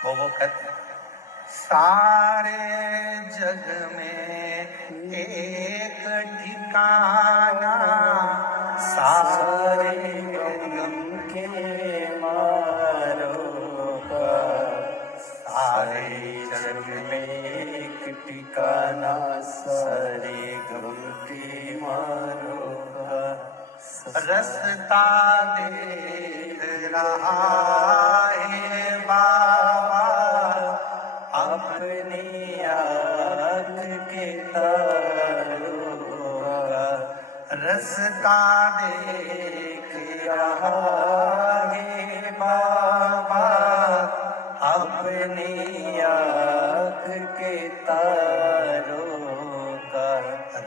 वो कहते सारे जग में एक ठिकाना, सारे गम के मारो का, सारे जग में एक ठिकाना, सारे गम के मारो का। रस्ता देख रहा है बाबा, अपनी आँख के तारों का। रस्ता देख रहा है बाबा, अपनी आँख के तारों का।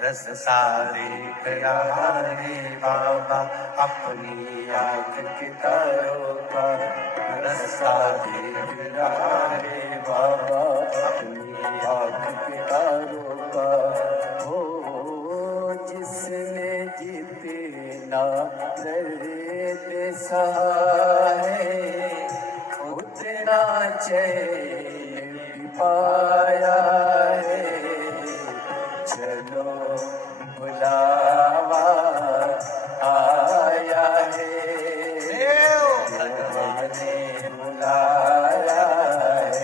रस्ता देख रहा है बाबा, अपनी आँख के तारों का। रास्ता देख रहा है बाबा, अपनी आँख के तारों का। हो जिसने जितना दर्द सहा है, उतना चैन भी पाया है। चलो बुलावा आया है, ने बुलाया है।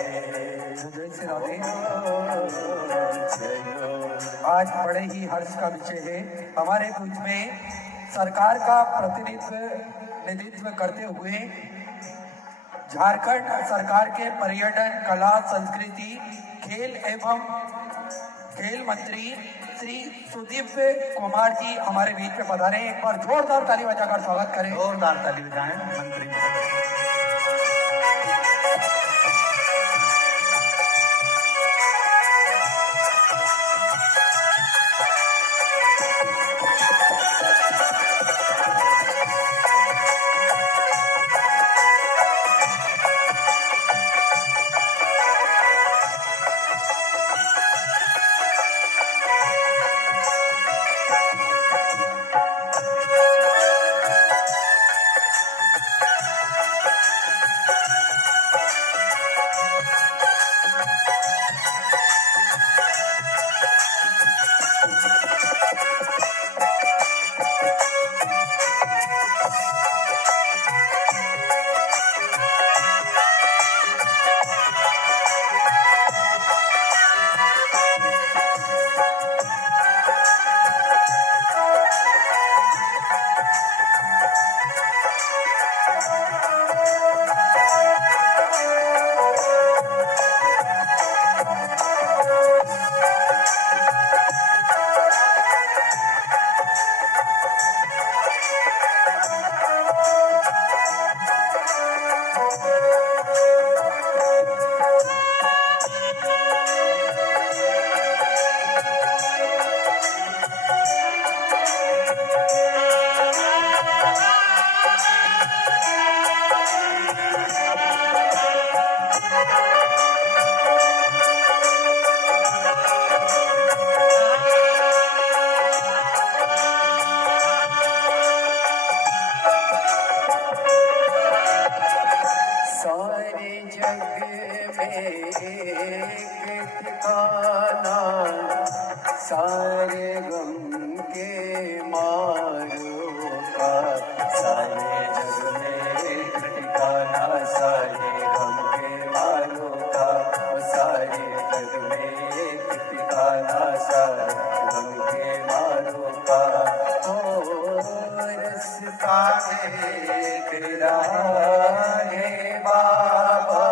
चलो आज बड़े ही हर्ष का विषय है, हमारे बीच में सरकार का प्रतिनिधित्व करते हुए झारखंड सरकार के पर्यटन, कला, संस्कृति, खेल एवं खेल मंत्री श्री सुदीप कुमार जी हमारे बीच में पधारे। एक बार जोरदार ताली बजाकर स्वागत करें। जोरदार ताली बजाएं मंत्री महोदय। जग में एक ठिकाना, सारे गम के मारो का। सारे जग में एक ठिकाना, सारे गम के मारो का। सारे जग में एक ठिकाना, सारे गम के मारो का। रस्ता एक राहे बाबा,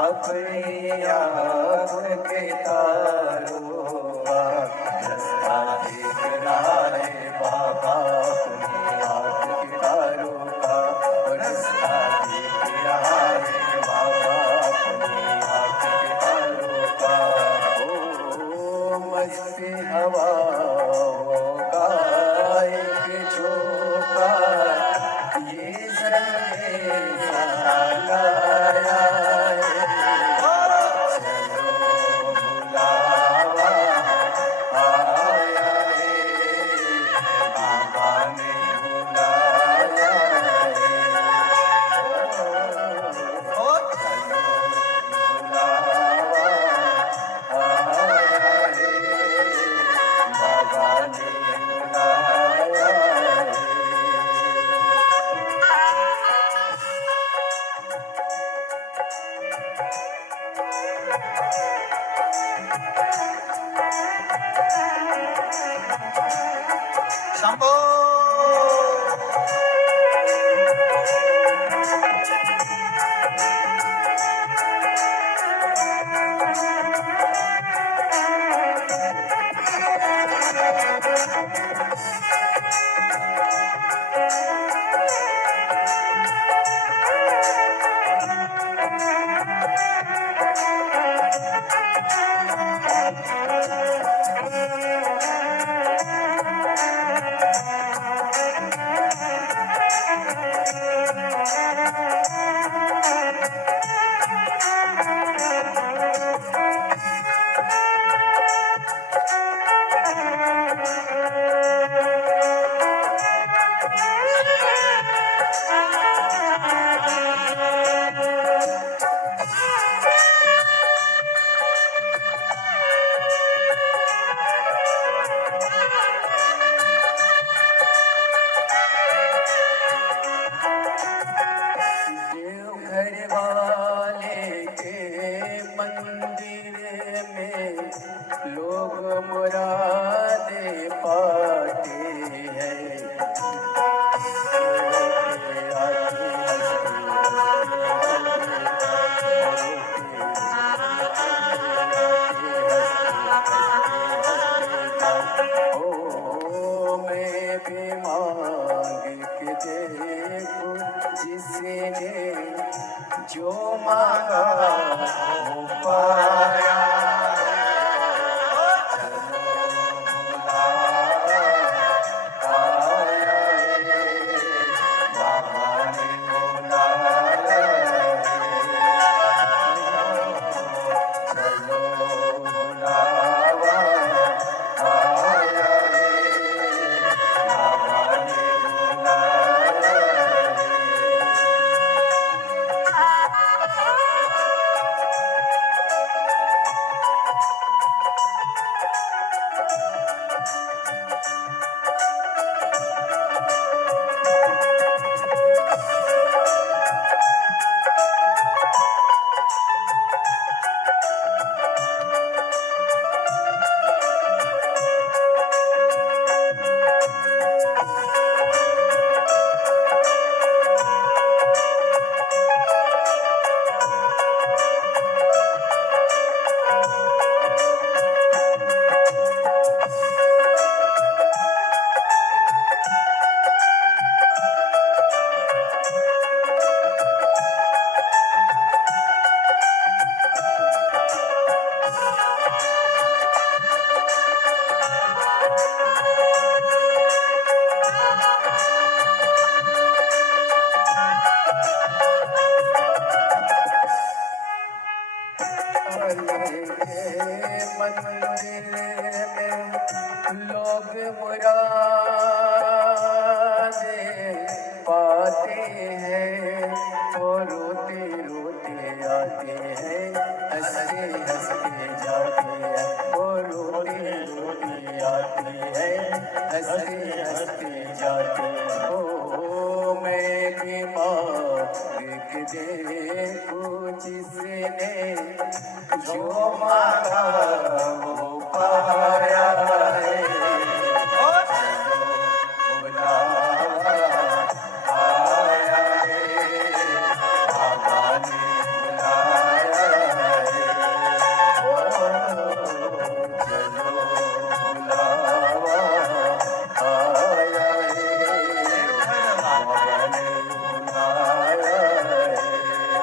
अपनी आँख के तारो का। रस्ता एक राहे बाबा, अपनी आँख के तारो का। रस्ता एक राहे बाबा, अपनी आँख के तारो का। ओ मस्त हवा होगा एक झोंका, ये संदेशा लाया है। चलो बुलावा आया है, बाबा ने बुलाया है। ओ चलो बुलावा आया है, बाबा ने बुलाया है। शंभो देवघर वाले के मंदिर में लोग मुरादे पाते हैं। ओ मैं भी मांग के देखूं, जिसने जो मांगा वो पाया। चलो बुलावा आया है, बाबा ने बुलाया है। चलो बुलावा आया है, बाबा ने बुलाया है। हंसते हंसते जाते हो। मैं भी मांग के देखूं जिसने जो मांगा वो पाया है। बुलावा आया है, बाबा ने बुलाया है। ओ चलो बुलावा आया है, बाबा ने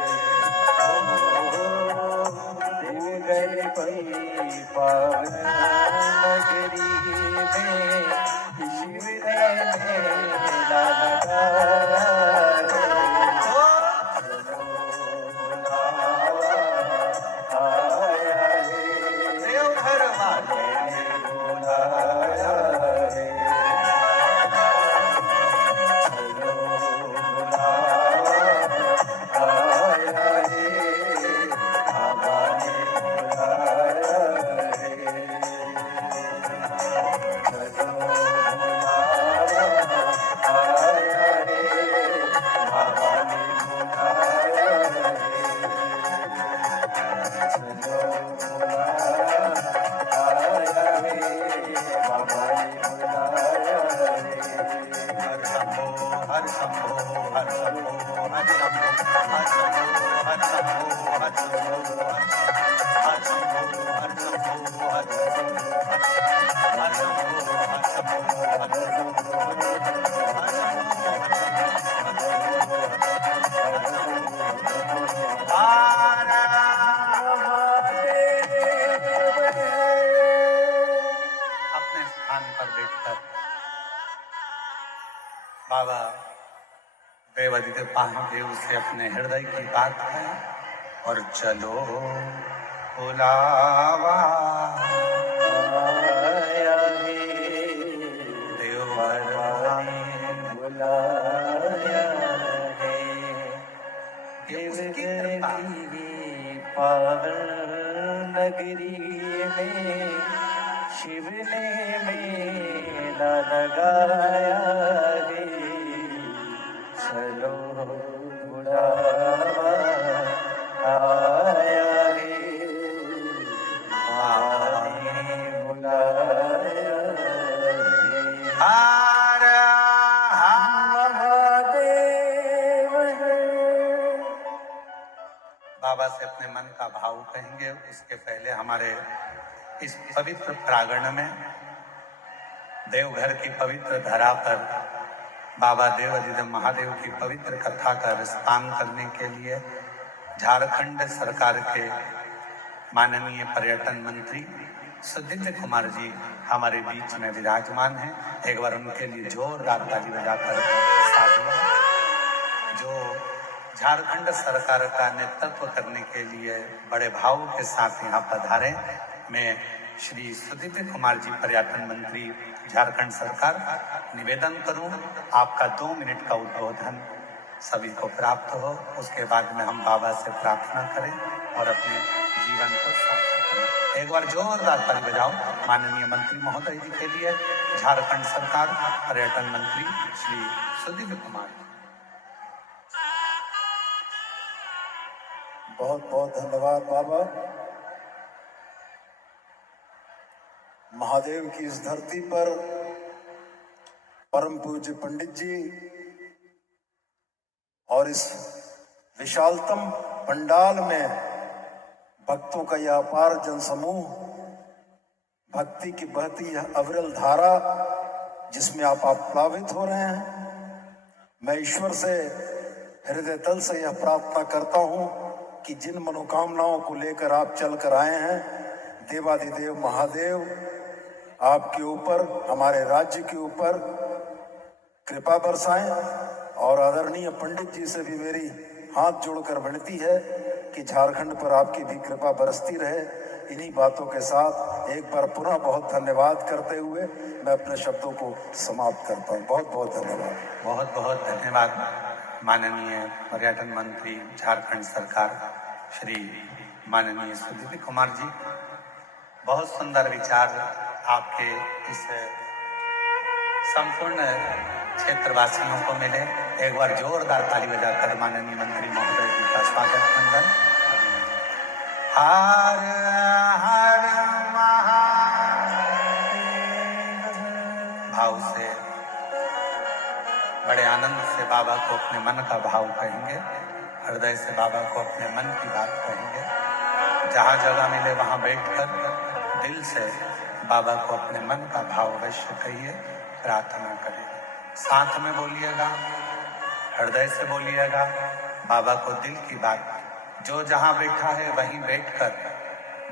बुलाया है। गए पई पावन नगरी में, शिव ने मेला लगाया है। चलो बुलावा आया है, देवघर वाले ने बुलाया है। चलो बुलावा आया है, बाबा ने बुलाया है। चलो बुलावा आया है, बाबा ने बुलाया है। चलो बुलावा आया है, बाबा ने बुलाया है। हर शंभो हर शंभो हर शंभो हर शंभो हर शंभो हर शंभो हर शंभो हर शंभो हर शंभो हर अपने स्थान पर बैठकर बाबा देवादित्य महादेव से अपने हृदय की बात है और चलो बुलावा आया है, देवघर बुलाया है। देवघर की पावन नगरी में शिव ने मेला लगाया है। चलो बुलावा आया है, बाबा ने बुलाया है। हर महादेव है। बाबा से अपने मन का भाव कहेंगे। उसके पहले हमारे इस पवित्र प्रांगण में देवघर की पवित्र धरा पर बाबा देवादिदेव महादेव की पवित्र कथा का रसपान करने के लिए झारखंड सरकार के माननीय पर्यटन मंत्री सुदिव्य कुमार जी हमारे बीच में विराजमान हैं। एक बार उनके लिए जोरदार ताली बजाकर साधु जो झारखंड सरकार का नेतृत्व करने के लिए बड़े भाव के साथ यहाँ पधारे। मैं श्री सुदिव्य कुमार जी पर्यटन मंत्री झारखंड सरकार निवेदन करूं आपका 2 मिनट का उद्बोधन सभी को प्राप्त हो। उसके बाद में हम बाबा से प्रार्थना करें और अपने जीवन को सार्थक करें। एक बार जोरदार ताली बजाओ माननीय मंत्री महोदय जी के लिए। झारखंड सरकार पर्यटन मंत्री श्री सुदिव्य कुमार। बहुत बहुत धन्यवाद बाबा। महादेव की इस धरती पर परम पूज्य पंडित जी और इस विशालतम पंडाल में भक्तों का यह अपार जनसमूह, भक्ति की बहती यह अविरल धारा जिसमें आप प्लावित हो रहे हैं। मैं ईश्वर से हृदय तल से यह प्रार्थना करता हूं कि जिन मनोकामनाओं को लेकर आप चल कर आए हैं, देवादिदेव महादेव आपके ऊपर, हमारे राज्य के ऊपर कृपा बरसाएं। और आदरणीय पंडित जी से भी मेरी हाथ जोड़कर विनती है कि झारखंड पर आपकी भी कृपा बरसती रहे। इन्हीं बातों के साथ एक बार पुनः बहुत धन्यवाद करते हुए मैं अपने शब्दों को समाप्त करता हूँ। बहुत बहुत धन्यवाद। बहुत बहुत धन्यवाद माननीय पर्यटन मंत्री झारखंड सरकार श्री माननीय सुदिव्य कुमार जी। बहुत सुंदर विचार आपके इस संपूर्ण क्षेत्रवासियों को मिले। एक बार जोरदार ताली बजाकर माननीय मंत्री महोदय जी का स्वागत वंदन। हर हर महादेव भाव से बड़े आनंद से बाबा को अपने मन का भाव कहेंगे, हृदय से बाबा को अपने मन की बात कहेंगे। जहाँ जगह मिले वहाँ बैठकर दिल से बाबा को अपने मन का भाव अवश्य कहिए, प्रार्थना करिए। साथ में बोलिएगा, हृदय से बोलिएगा, बाबा को दिल की बात। जो जहाँ बैठा है वहीं बैठकर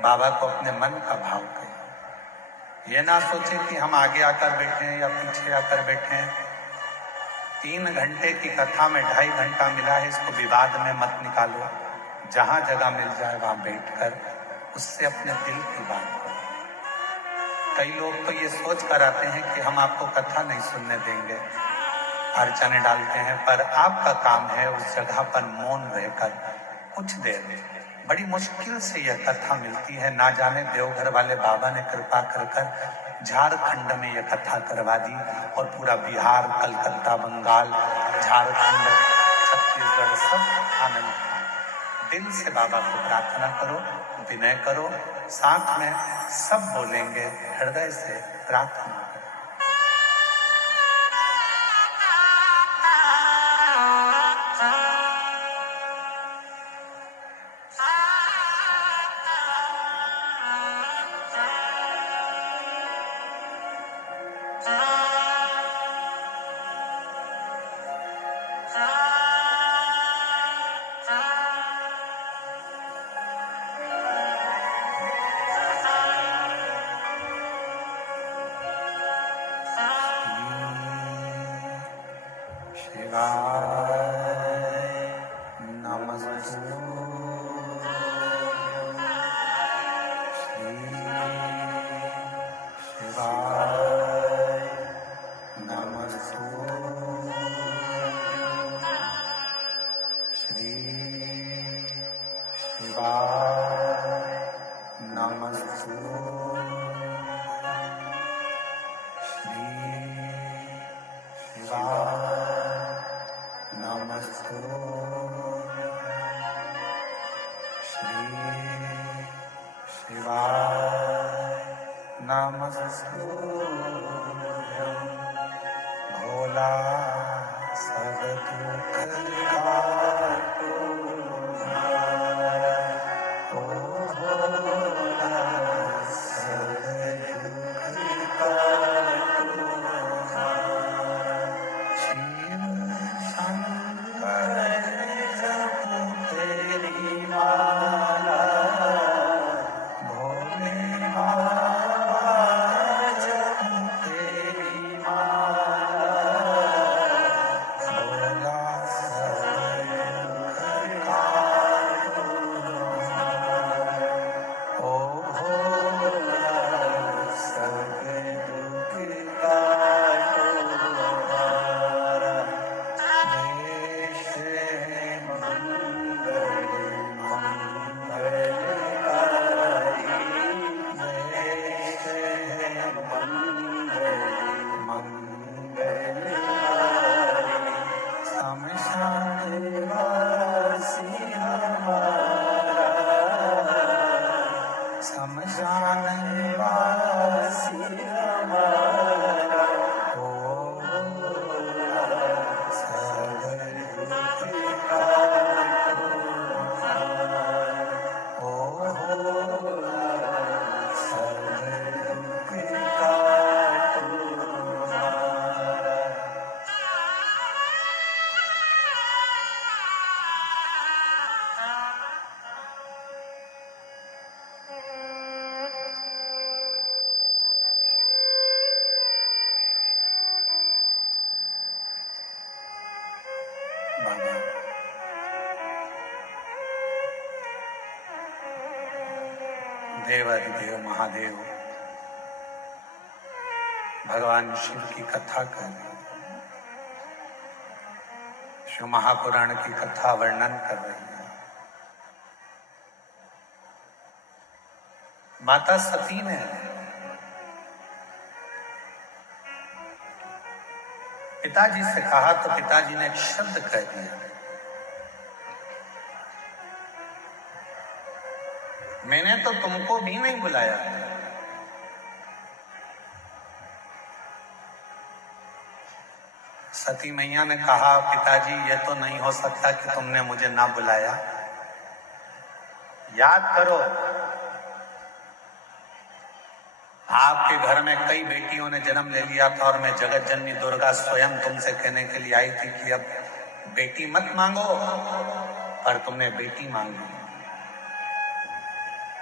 बाबा को अपने मन का भाव कहिए। ये ना सोचे कि हम आगे आकर बैठे हैं या पीछे आकर बैठे हैं। 3 घंटे की कथा में 2.5 घंटा मिला है, इसको विवाद में मत निकालो। जहां जगह मिल जाए वहां बैठकर उससे अपने दिल की बात करो। कई लोग तो ये सोच कर आते हैं कि हम आपको कथा नहीं सुनने देंगे, अर्चने डालते हैं, पर आपका काम है उस जगह पर मौन रहकर कुछ देर। बड़ी मुश्किल से यह कथा मिलती है। ना जाने देवघर वाले बाबा ने कृपा कर झारखंड में यह कथा करवा दी और पूरा बिहार, कलकत्ता, बंगाल, झारखंड, छत्तीसगढ़ सब आनंद। दिल से बाबा को प्रार्थना करो, विनय करो, साथ में सब बोलेंगे, हृदय से प्रार्थना करो। भोला सब दुख काटो, ओ भोला सब दुख काटो। शिव शंकर जप तेरी माला, भोले बाबा जप तेरी माला, भोला सब दुख काटो, ओ भोला सब दुख काटो। देश मंगल मंगलकारी, देश मंगल मंगलकारी, शमशान वासी हमारा, शमशान वासी हमारा, ओ सब दुख काटो, ओ सब दुख काटो। बाबा देवाधिदेव महादेव भगवान शिव की कथा कर रहे हैं, शिव महापुराण की कथा वर्णन कर रहे हैं। माता सती ने पिताजी से कहा तो पिताजी ने एक शब्द कह दिया, मैंने तो तुमको भी नहीं बुलाया। सती मैया ने कहा, पिताजी ये तो नहीं हो सकता कि तुमने मुझे ना बुलाया। याद करो, आपके घर में कई बेटियों ने जन्म ले लिया था और मैं जगत जननी दुर्गा स्वयं तुमसे कहने के लिए आई थी कि अब बेटी मत मांगो, पर तुमने बेटी मांगी।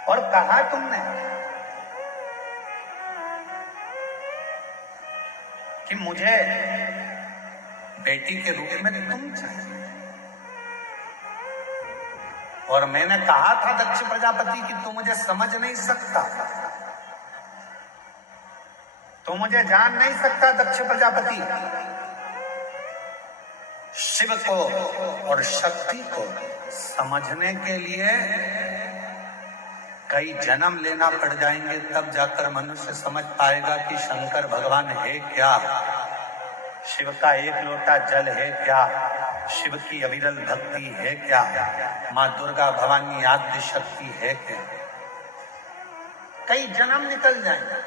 और कहा तुमने कि मुझे बेटी के रूप में तुम चाहिए। और मैंने कहा था दक्ष प्रजापति कि तू मुझे समझ नहीं सकता, तू मुझे जान नहीं सकता दक्ष प्रजापति। शिव को और शक्ति को समझने के लिए कई जन्म लेना पड़ जाएंगे, तब जाकर मनुष्य समझ पाएगा कि शंकर भगवान है क्या, शिव का एक लोटा जल है क्या, शिव की अविरल भक्ति है क्या, माँ दुर्गा भवानी आद्य शक्ति है क्या। कई जन्म निकल जाएंगे,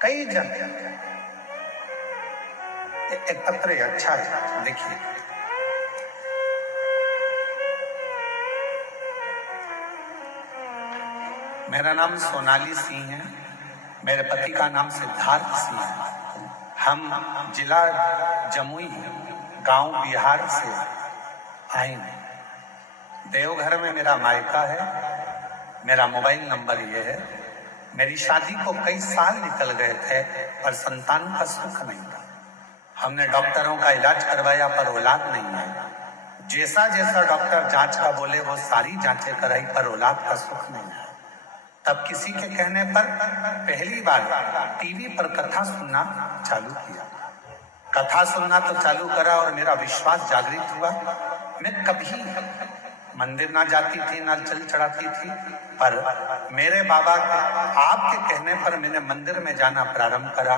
कई जन्म। एक पत्र है, अच्छा है, देखिए। मेरा नाम सोनाली सिंह है, मेरे पति का नाम सिद्धार्थ सिंह है। हम जिला जमुई गांव बिहार से आए हैं। देवघर में मेरा मायका है, मेरा मोबाइल नंबर ये है। मेरी शादी को कई साल निकल गए थे पर संतान का सुख नहीं था। हमने डॉक्टरों का इलाज करवाया पर औलाद नहीं आई। जैसा जैसा डॉक्टर जांच का बोले वो सारी जांचें कराई पर औलाद का सुख नहीं आया। तब किसी के कहने पर पहली बार टीवी पर कथा सुनना चालू किया। कथा सुनना तो चालू करा और मेरा विश्वास जागृत हुआ। मैं कभी मंदिर ना जाती थी, ना जल चढ़ाती थी, पर मेरे बाबा आपके कहने पर मैंने मंदिर में जाना प्रारंभ करा,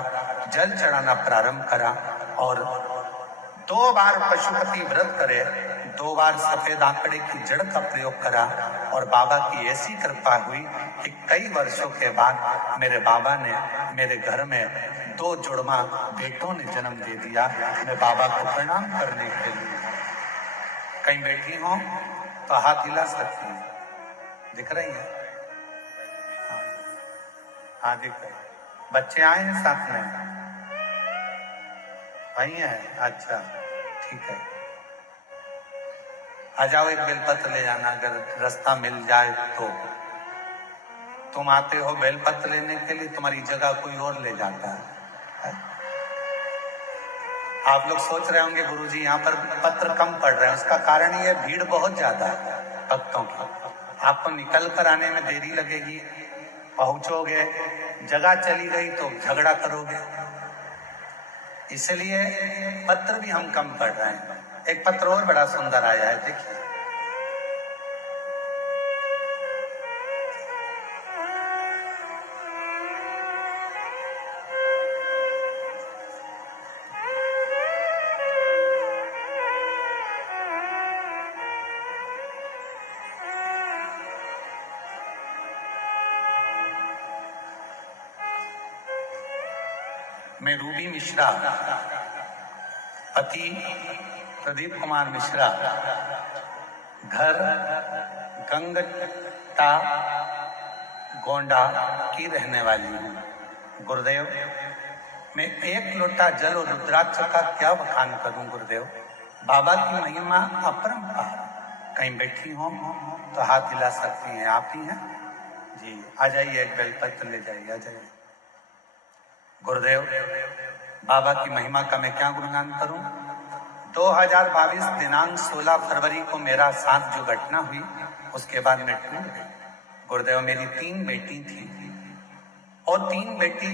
जल चढ़ाना प्रारंभ करा और 2 बार पशुपति व्रत करे, 2 बार सफेद आंकड़े की जड़ का प्रयोग करा और बाबा की ऐसी कृपा हुई कि कई वर्षों के बाद मेरे बाबा ने मेरे घर में 2 जुड़वा बेटों ने जन्म दे दिया। मैं बाबा को प्रणाम करने के लिए, कहीं बैठी हो तो हाथ हिला सकती है, दिख रही है? हाँ दिख रही। बच्चे आए हैं साथ में? वही है, अच्छा ठीक है। आ जाओ, एक बेलपत्र ले जाना, अगर रास्ता मिल जाए तो। तुम आते हो बेलपत्र लेने के लिए, तुम्हारी जगह कोई और ले जाता है। आप लोग सोच रहे होंगे गुरुजी यहाँ पर पत्र कम पड़ रहे हैं, उसका कारण ये भीड़ बहुत ज्यादा है भक्तों की। आपको निकल कर आने में देरी लगेगी, पहुंचोगे, जगह चली गई तो झगड़ा करोगे, इसलिए पत्र भी हम कम पढ़ रहे हैं। एक पत्र और बड़ा सुंदर आया है, देखिए। मैं रूबी मिश्रा, पति प्रदीप कुमार मिश्रा, घर गंगटा गोंडा की रहने वाली हूँ। गुरुदेव, मैं 1 लोटा जल और रुद्राक्ष का क्या बखान करूं गुरुदेव। बाबा की महिमा अपरंपार। कहीं बैठी हो तो हाथ हिला सकती हैं, आप ही हैं जी। आ जाइए, एक बेलपत्र ले जाइए, आ जाइए। गुरुदेव, बाबा की महिमा का मैं क्या गुणगान करूं। 2022 दिनांक 16 फरवरी को मेरा साथ जो घटना हुई उसके बाद मैं टूट गई। गुरुदेव, मेरी 3 बेटी थी और 3 बेटी,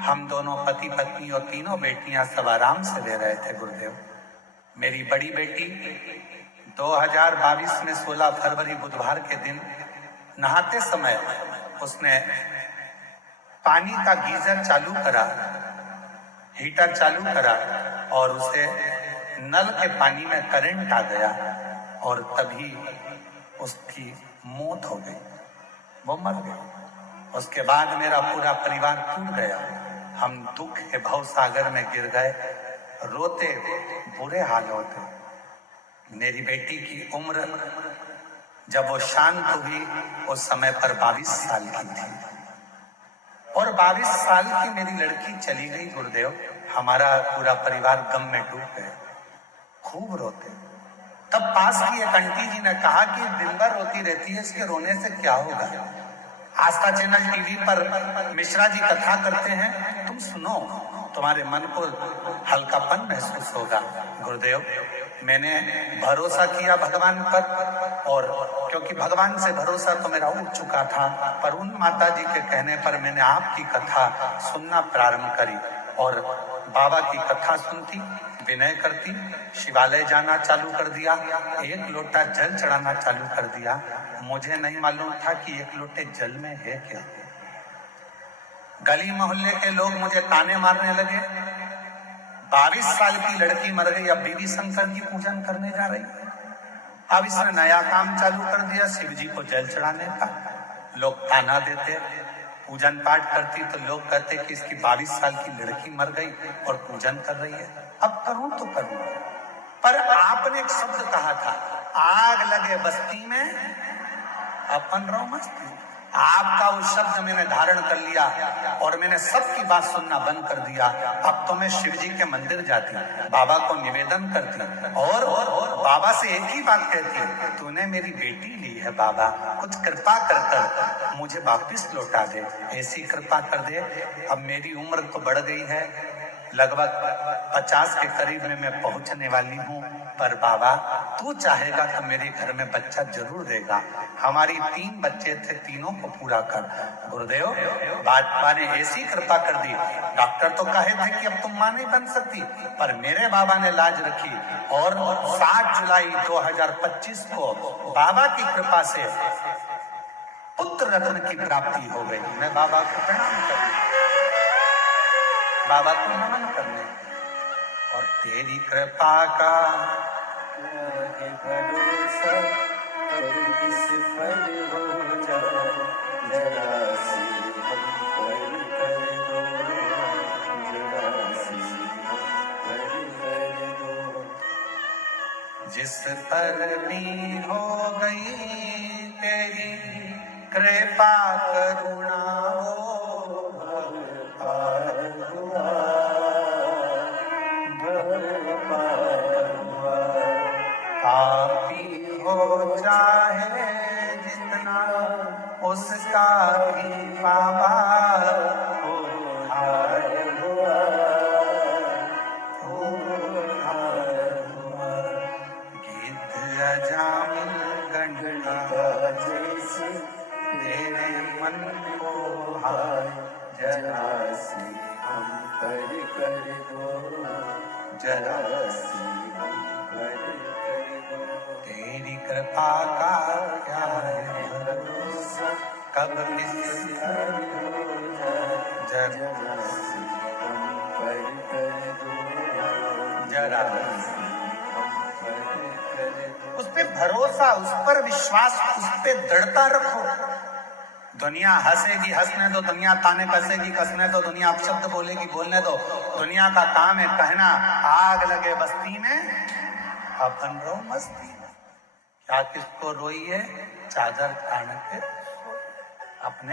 हम दोनों पति पत्नी और तीनों बेटियां सब आराम से रह रहे थे गुरुदेव। मेरी बड़ी बेटी 2022 में 16 फरवरी बुधवार के दिन नहाते समय उसने पानी का गीजर चालू करा, हीटर चालू करा और उसे नल के पानी में करंट आ गया और तभी उसकी मौत हो गई, वो मर गया। उसके बाद मेरा पूरा परिवार टूट गया। हम दुख के भव सागर में गिर गए, रोते, बुरे हाल होते। मेरी बेटी की उम्र जब वो शांत हुई उस समय पर 22 साल की थी और 22 साल की मेरी लड़की चली गई गुरुदेव। हमारा पूरा परिवार गम में डूब गया, खूब रोते। तब पास की एक आंटी जी ने कहा कि दिन भर रोती रहती है, इसके रोने से क्या होगा। आस्था चैनल टीवी पर मिश्रा जी कथा करते हैं, तुम सुनो, तुम्हारे मन को हल्कापन महसूस होगा। गुरुदेव, मैंने भरोसा किया भगवान पर, और क्योंकि भगवान से भरोसा तो मेरा उठ चुका था, पर उन माता जी के कहने पर मैंने आपकी कथा सुनना प्रारंभ करी और बाबा की कथा सुनती, विनय करती, शिवालय जाना चालू कर दिया, एक लोटा जल चढ़ाना चालू कर दिया। मुझे नहीं मालूम था कि एक लोटे जल में है क्या। गली मोहल्ले के लोग मुझे ताने मारने लगे, 22 साल की लड़की मर गई, अब बीवी शंकर की पूजन करने जा रही है। अब इसने नया काम चालू कर दिया, शिव जी को जल चढ़ाने का। लोग ताना देते, पूजन पाठ करती तो लोग कहते कि इसकी 22 साल की लड़की मर गई और पूजन कर रही है, अब करूं तो करूं। पर आपने एक शब्द कहा था, आग लगे बस्ती में अपन रहो मस्ती। आपका उस शब्द मैंने धारण कर लिया और मैंने सबकी बात सुनना बंद कर दिया। अब तो मैं शिव जी के मंदिर जाती, बाबा को निवेदन करती और बाबा से एक ही बात कहती, तूने मेरी बेटी ली है बाबा, कुछ कृपा कर कर मुझे वापिस लौटा दे, ऐसी कृपा कर दे। अब मेरी उम्र तो बढ़ गई है, लगभग 50 के करीब में मैं पहुंचने वाली हूँ, पर बाबा तू चाहेगा तो मेरे घर में बच्चा जरूर देगा। हमारी 3 बच्चे थे, तीनों को पूरा कर। गुरुदेव, बाबा ने ऐसी कृपा कर दी, डॉक्टर तो कहे थे कि अब तुम मां नहीं बन सकती, पर मेरे बाबा ने लाज रखी और 7 जुलाई 2025 को बाबा की कृपा से पुत्र रत्न की प्राप्ति हो गई। मैं बाबा को प्रणाम करती, बाबा को नमन करने, और तेरी कृपा का भरोसा किस पर हो जाए, जरा सी हम पर कर दो, जरा सी हम पर दो। जिस पर भी हो गई तेरी कृपा करुणा हो, पापी हो चाहे जितना उसका भी बाबा उद्धार हुआ, उद्धार हुआ। गिद्ध अजामिल गंडा जैसे तेरे मन को भाए, जरा सी हम पर कर दो, जरा सी हम पर कर दो। तेरी कृपा का क्या है भरोसा, कब किस पर हो जाए, जरा जरा सी हम पर कर दो, जरा सी हम पर कर दो। उस पे भरोसा, उस पर विश्वास, उस पे दृढ़ता रखो। दुनिया हंसेगी, हंसने दो, दुनिया ताने कसेगी, कसने दो, दुनिया अपशब्द बोलेगी, बोलने दो। दुनिया का काम है कहना, आग लगे बस्ती में अपन रहो मस्ती में। क्या किसको रोइए, चादर तान के अपने